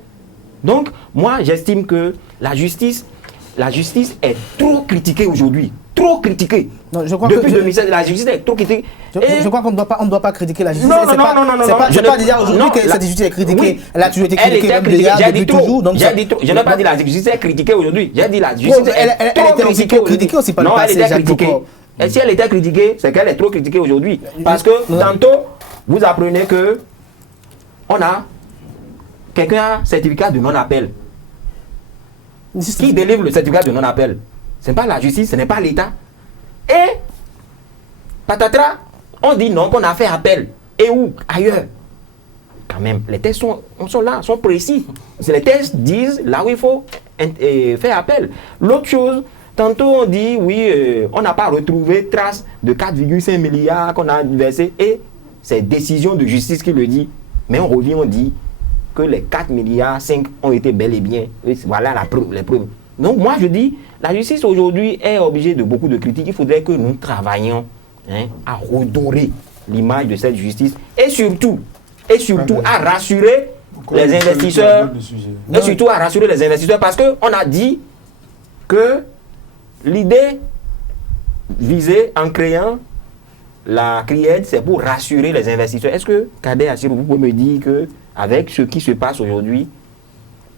Donc, moi, j'estime que la justice est trop critiquée aujourd'hui. Trop critiquée. Non, je crois depuis 2016, la justice est trop critiquée. Je crois qu'on ne doit pas critiquer la justice. Non. Je ne pas dire aujourd'hui que cette justice est critiquée. Oui, elle a toujours été critiquée depuis toujours. Je n'ai pas dit la justice est critiquée aujourd'hui. J'ai dit la justice est trop critiquée aussi par le passé. Non, elle était critiquée. Et si elle était critiquée, c'est qu'elle est trop critiquée aujourd'hui. Parce que tantôt, vous apprenez que quelqu'un a un certificat de non-appel. Qui délivre le certificat de non-appel? Ce n'est pas la justice, ce n'est pas l'État. Et, patatras, on dit non, qu'on a fait appel. Et où? Ailleurs. Quand même, les tests sont là, sont précis. Les tests disent là où il faut faire appel. L'autre chose, tantôt on dit, oui, on n'a pas retrouvé trace de 4,5 milliards qu'on a versé. Et c'est décision de justice qui le dit. Mais on revient, on dit que les 4 milliards 5 ont été bel et bien. Et voilà les preuves. Donc moi je dis, la justice aujourd'hui est obligée de beaucoup de critiques. Il faudrait que nous travaillions à redorer l'image de cette justice et surtout à rassurer les investisseurs. Et surtout à rassurer les investisseurs parce qu'on a dit que l'idée visée en créant la CRIED, c'est pour rassurer les investisseurs. Est-ce que, Kader Assirou, vous pouvez me dire qu'avec ce qui se passe aujourd'hui,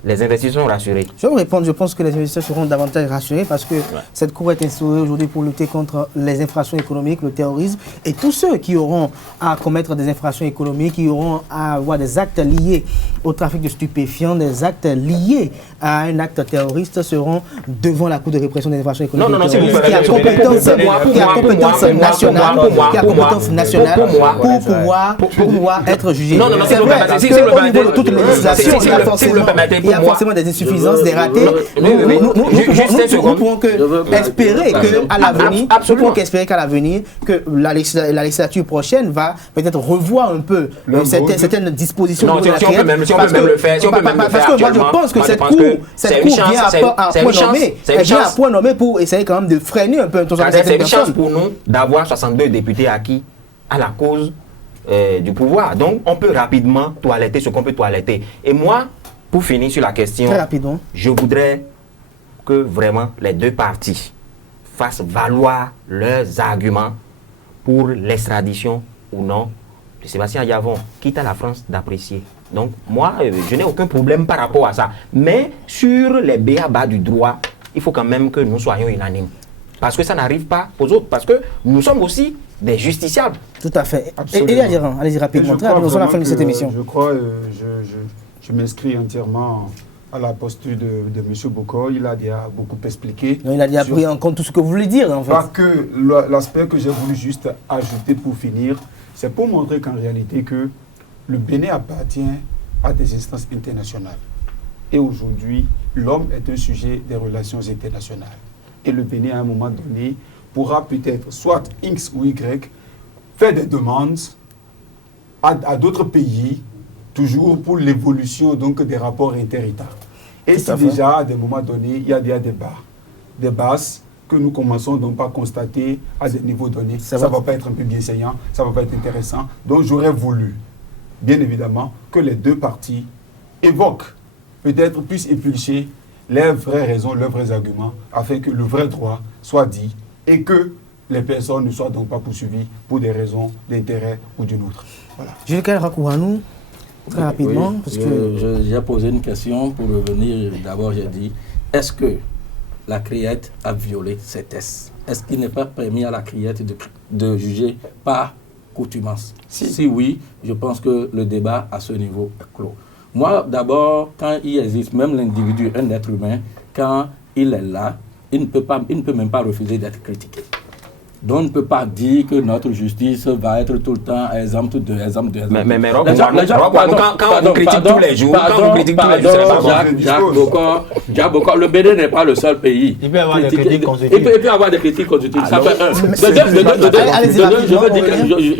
les investisseurs sont rassurés? Je vais vous répondre, je pense que les investisseurs seront davantage rassurés parce que cette cour est instaurée aujourd'hui pour lutter contre les infractions économiques, le terrorisme et tous ceux qui auront à commettre des infractions économiques, qui auront à avoir des actes liés au trafic de stupéfiants, des actes liés à un acte terroriste seront devant la Cour de répression des infractions économiques. Qui a compétence nationale pour pouvoir être jugé. C'est vrai qu'au niveau de toute législation, il y a forcément des insuffisances, des ratés. Nous pouvons espérer qu'à l'avenir, que la législature prochaine va peut-être revoir un peu certaines dispositions de la CRIED. Parce que moi je pense que cette cour vient à point nommé pour essayer quand même de freiner un peu. C'est une chance pour nous d'avoir 62 députés acquis à la cause du pouvoir. Donc on peut rapidement toiletter ce qu'on peut toiletter. Et moi, pour finir sur la question, je voudrais que vraiment les deux parties fassent valoir leurs arguments pour l'extradition ou non de Sébastien Yavon, quitte à la France d'apprécier. Donc moi, je n'ai aucun problème par rapport à ça. Mais sur les b.a.-ba du droit, il faut quand même que nous soyons unanimes. Parce que ça n'arrive pas aux autres. Parce que nous sommes aussi des justiciables. Tout à fait. Et allez-y rapidement. Très rapidement, on a fin de cette émission. Je crois, je m'inscris entièrement à la posture de M. Bokor. Il a déjà beaucoup expliqué. Non, il a déjà pris en compte tout ce que vous voulez dire, en fait. Pas que l'aspect que j'ai voulu juste ajouter pour finir, c'est pour montrer qu'en réalité, que le Bénin appartient à des instances internationales. Et aujourd'hui, l'homme est un sujet des relations internationales. Et le Bénin, à un moment donné, pourra peut-être, soit X ou Y, faire des demandes à d'autres pays, toujours pour l'évolution donc des rapports inter-États. Et si déjà, à des moments donnés, il y a des bases que nous commençons donc par constater à des niveaux donnés, ça ne va pas être un peu bienséant, ça ne va pas être intéressant. Donc j'aurais voulu, bien évidemment, que les deux parties évoquent, peut-être puissent impulser leurs vraies raisons, leurs vrais arguments, afin que le vrai droit soit dit et que les personnes ne soient donc pas poursuivies pour des raisons d'intérêt ou d'une autre. Voilà. Jules Kael Rakouanou, très rapidement. Oui, Parce que... J'ai posé une question pour revenir. D'abord, j'ai dit, est-ce que la criette a violé ses tests? Est-ce qu'il n'est pas permis à la criette de juger par coutumance? Si oui, je pense que le débat à ce niveau est clos. Moi, d'abord, quand il existe, même l'individu, un être humain, quand il est là, il ne peut même pas refuser d'être critiqué. Donc, on ne peut pas dire que notre justice va être tout le temps exemple de. Mais Rob, quand on critique tous les jours, Jacques Bokor, le Bénin n'est pas le seul pays. Il peut y avoir des critiques constructives. Il peut y avoir des critiques constructives. Ça fait un.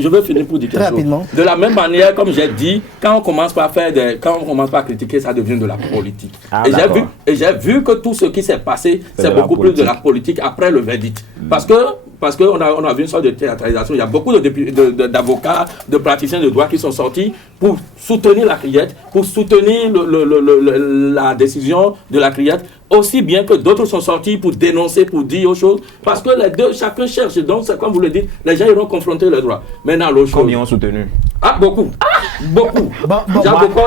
Je veux finir pour dire quelque chose. De la même manière, comme j'ai dit, quand on commence par critiquer, ça devient de la politique. Et j'ai vu que tout ce qui s'est passé, c'est beaucoup plus de la politique après le verdict. Parce qu'on a vu une sorte de théâtralisation. Il y a beaucoup d'avocats, de praticiens de droit qui sont sortis pour soutenir la criette, pour soutenir la décision de la criette, aussi bien que d'autres sont sortis pour dénoncer, pour dire autre chose. Parce que les deux, chacun cherche. Donc, c'est comme vous le dites, les gens iront confronter le droit. Maintenant, l'autre chose. Combien ont soutenu? Ah, beaucoup. Beaucoup.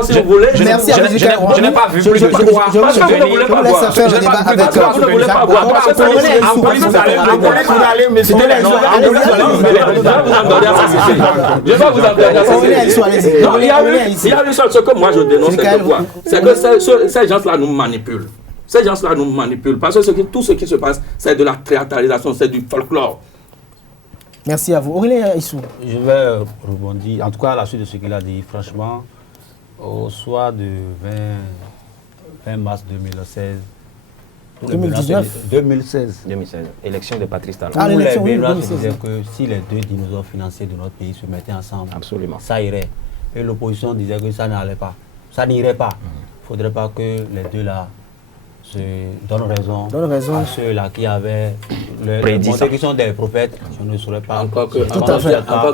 Si vous voulez. Merci à vous. Je n'ai pas vu plus de 3. Parce que vous ne voulez pas voir. Vous ne voulez pas voir. Parce que c'était les gens. Je vais vous en donner. Il y a une seule chose que moi je dénonce, c'est que ces gens-là nous manipulent. Ces gens-là nous manipulent. Parce que tout ce qui se passe, c'est de la théâtralisation, c'est du folklore. Merci à vous. Aurélien Issou. Je vais rebondir, en tout cas à la suite de ce qu'il a dit. Franchement, au soir du 20 mars 2016, 2016, élection de Patrice Talon. Tous les Béninois se disaient que si les deux dinosaures financiers de notre pays se mettaient ensemble, absolument, ça irait. Et l'opposition disait que ça n'allait pas. Ça n'irait pas. Il ne faudrait pas que les deux là se donnent raison à ceux-là qui avaient les qui sont des prophètes. Je ne saurais pas. Encore qu'il y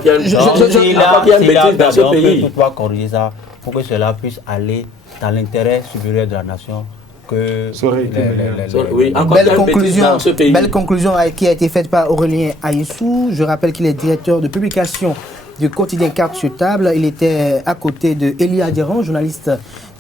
a une bêtise dans ce pays. On peut pas corriger ça pour que cela puisse aller dans l'intérêt supérieur de la nation. Belle conclusion qui a été faite par Aurélien Aïssou. Je rappelle qu'il est directeur de publication du quotidien Carte sur table. Il était à côté de Elie Adhéran, journaliste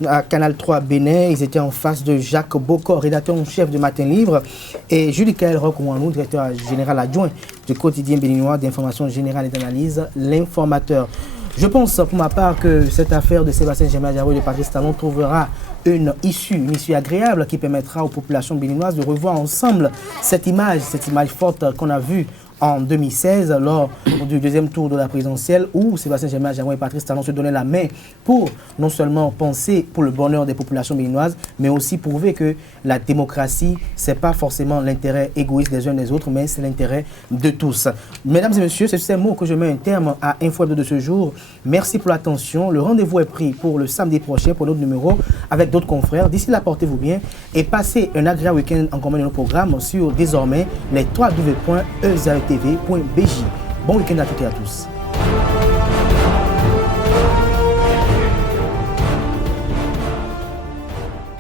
à Canal 3 Bénin. Ils étaient en face de Jacques Bokor, rédacteur en chef de Matin Livre, et Jules Kael Rakouanou, directeur général adjoint du quotidien béninois d'information générale et d'analyse, L'Informateur. Je pense pour ma part que cette affaire de Sébastien Germain-Diaro et de Patrice Talon trouvera une issue agréable qui permettra aux populations béninoises de revoir ensemble cette image forte qu'on a vue en 2016 lors du deuxième tour de la présidentielle où Sébastien Germain-Diaro et Patrice Talon se donnaient la main pour non seulement penser pour le bonheur des populations béninoises, mais aussi prouver que la démocratie, ce n'est pas forcément l'intérêt égoïste des uns des autres, mais c'est l'intérêt de tous. Mesdames et messieurs, c'est sur ces mots que je mets un terme à Info Hebdo de ce jour. Merci pour l'attention. Le rendez-vous est pris pour le samedi prochain pour notre numéro avec d'autres confrères. D'ici là, portez-vous bien et passez un agréable week-end en commun de nos programmes sur désormais les www.ezatv.bj. Bon week-end à toutes et à tous.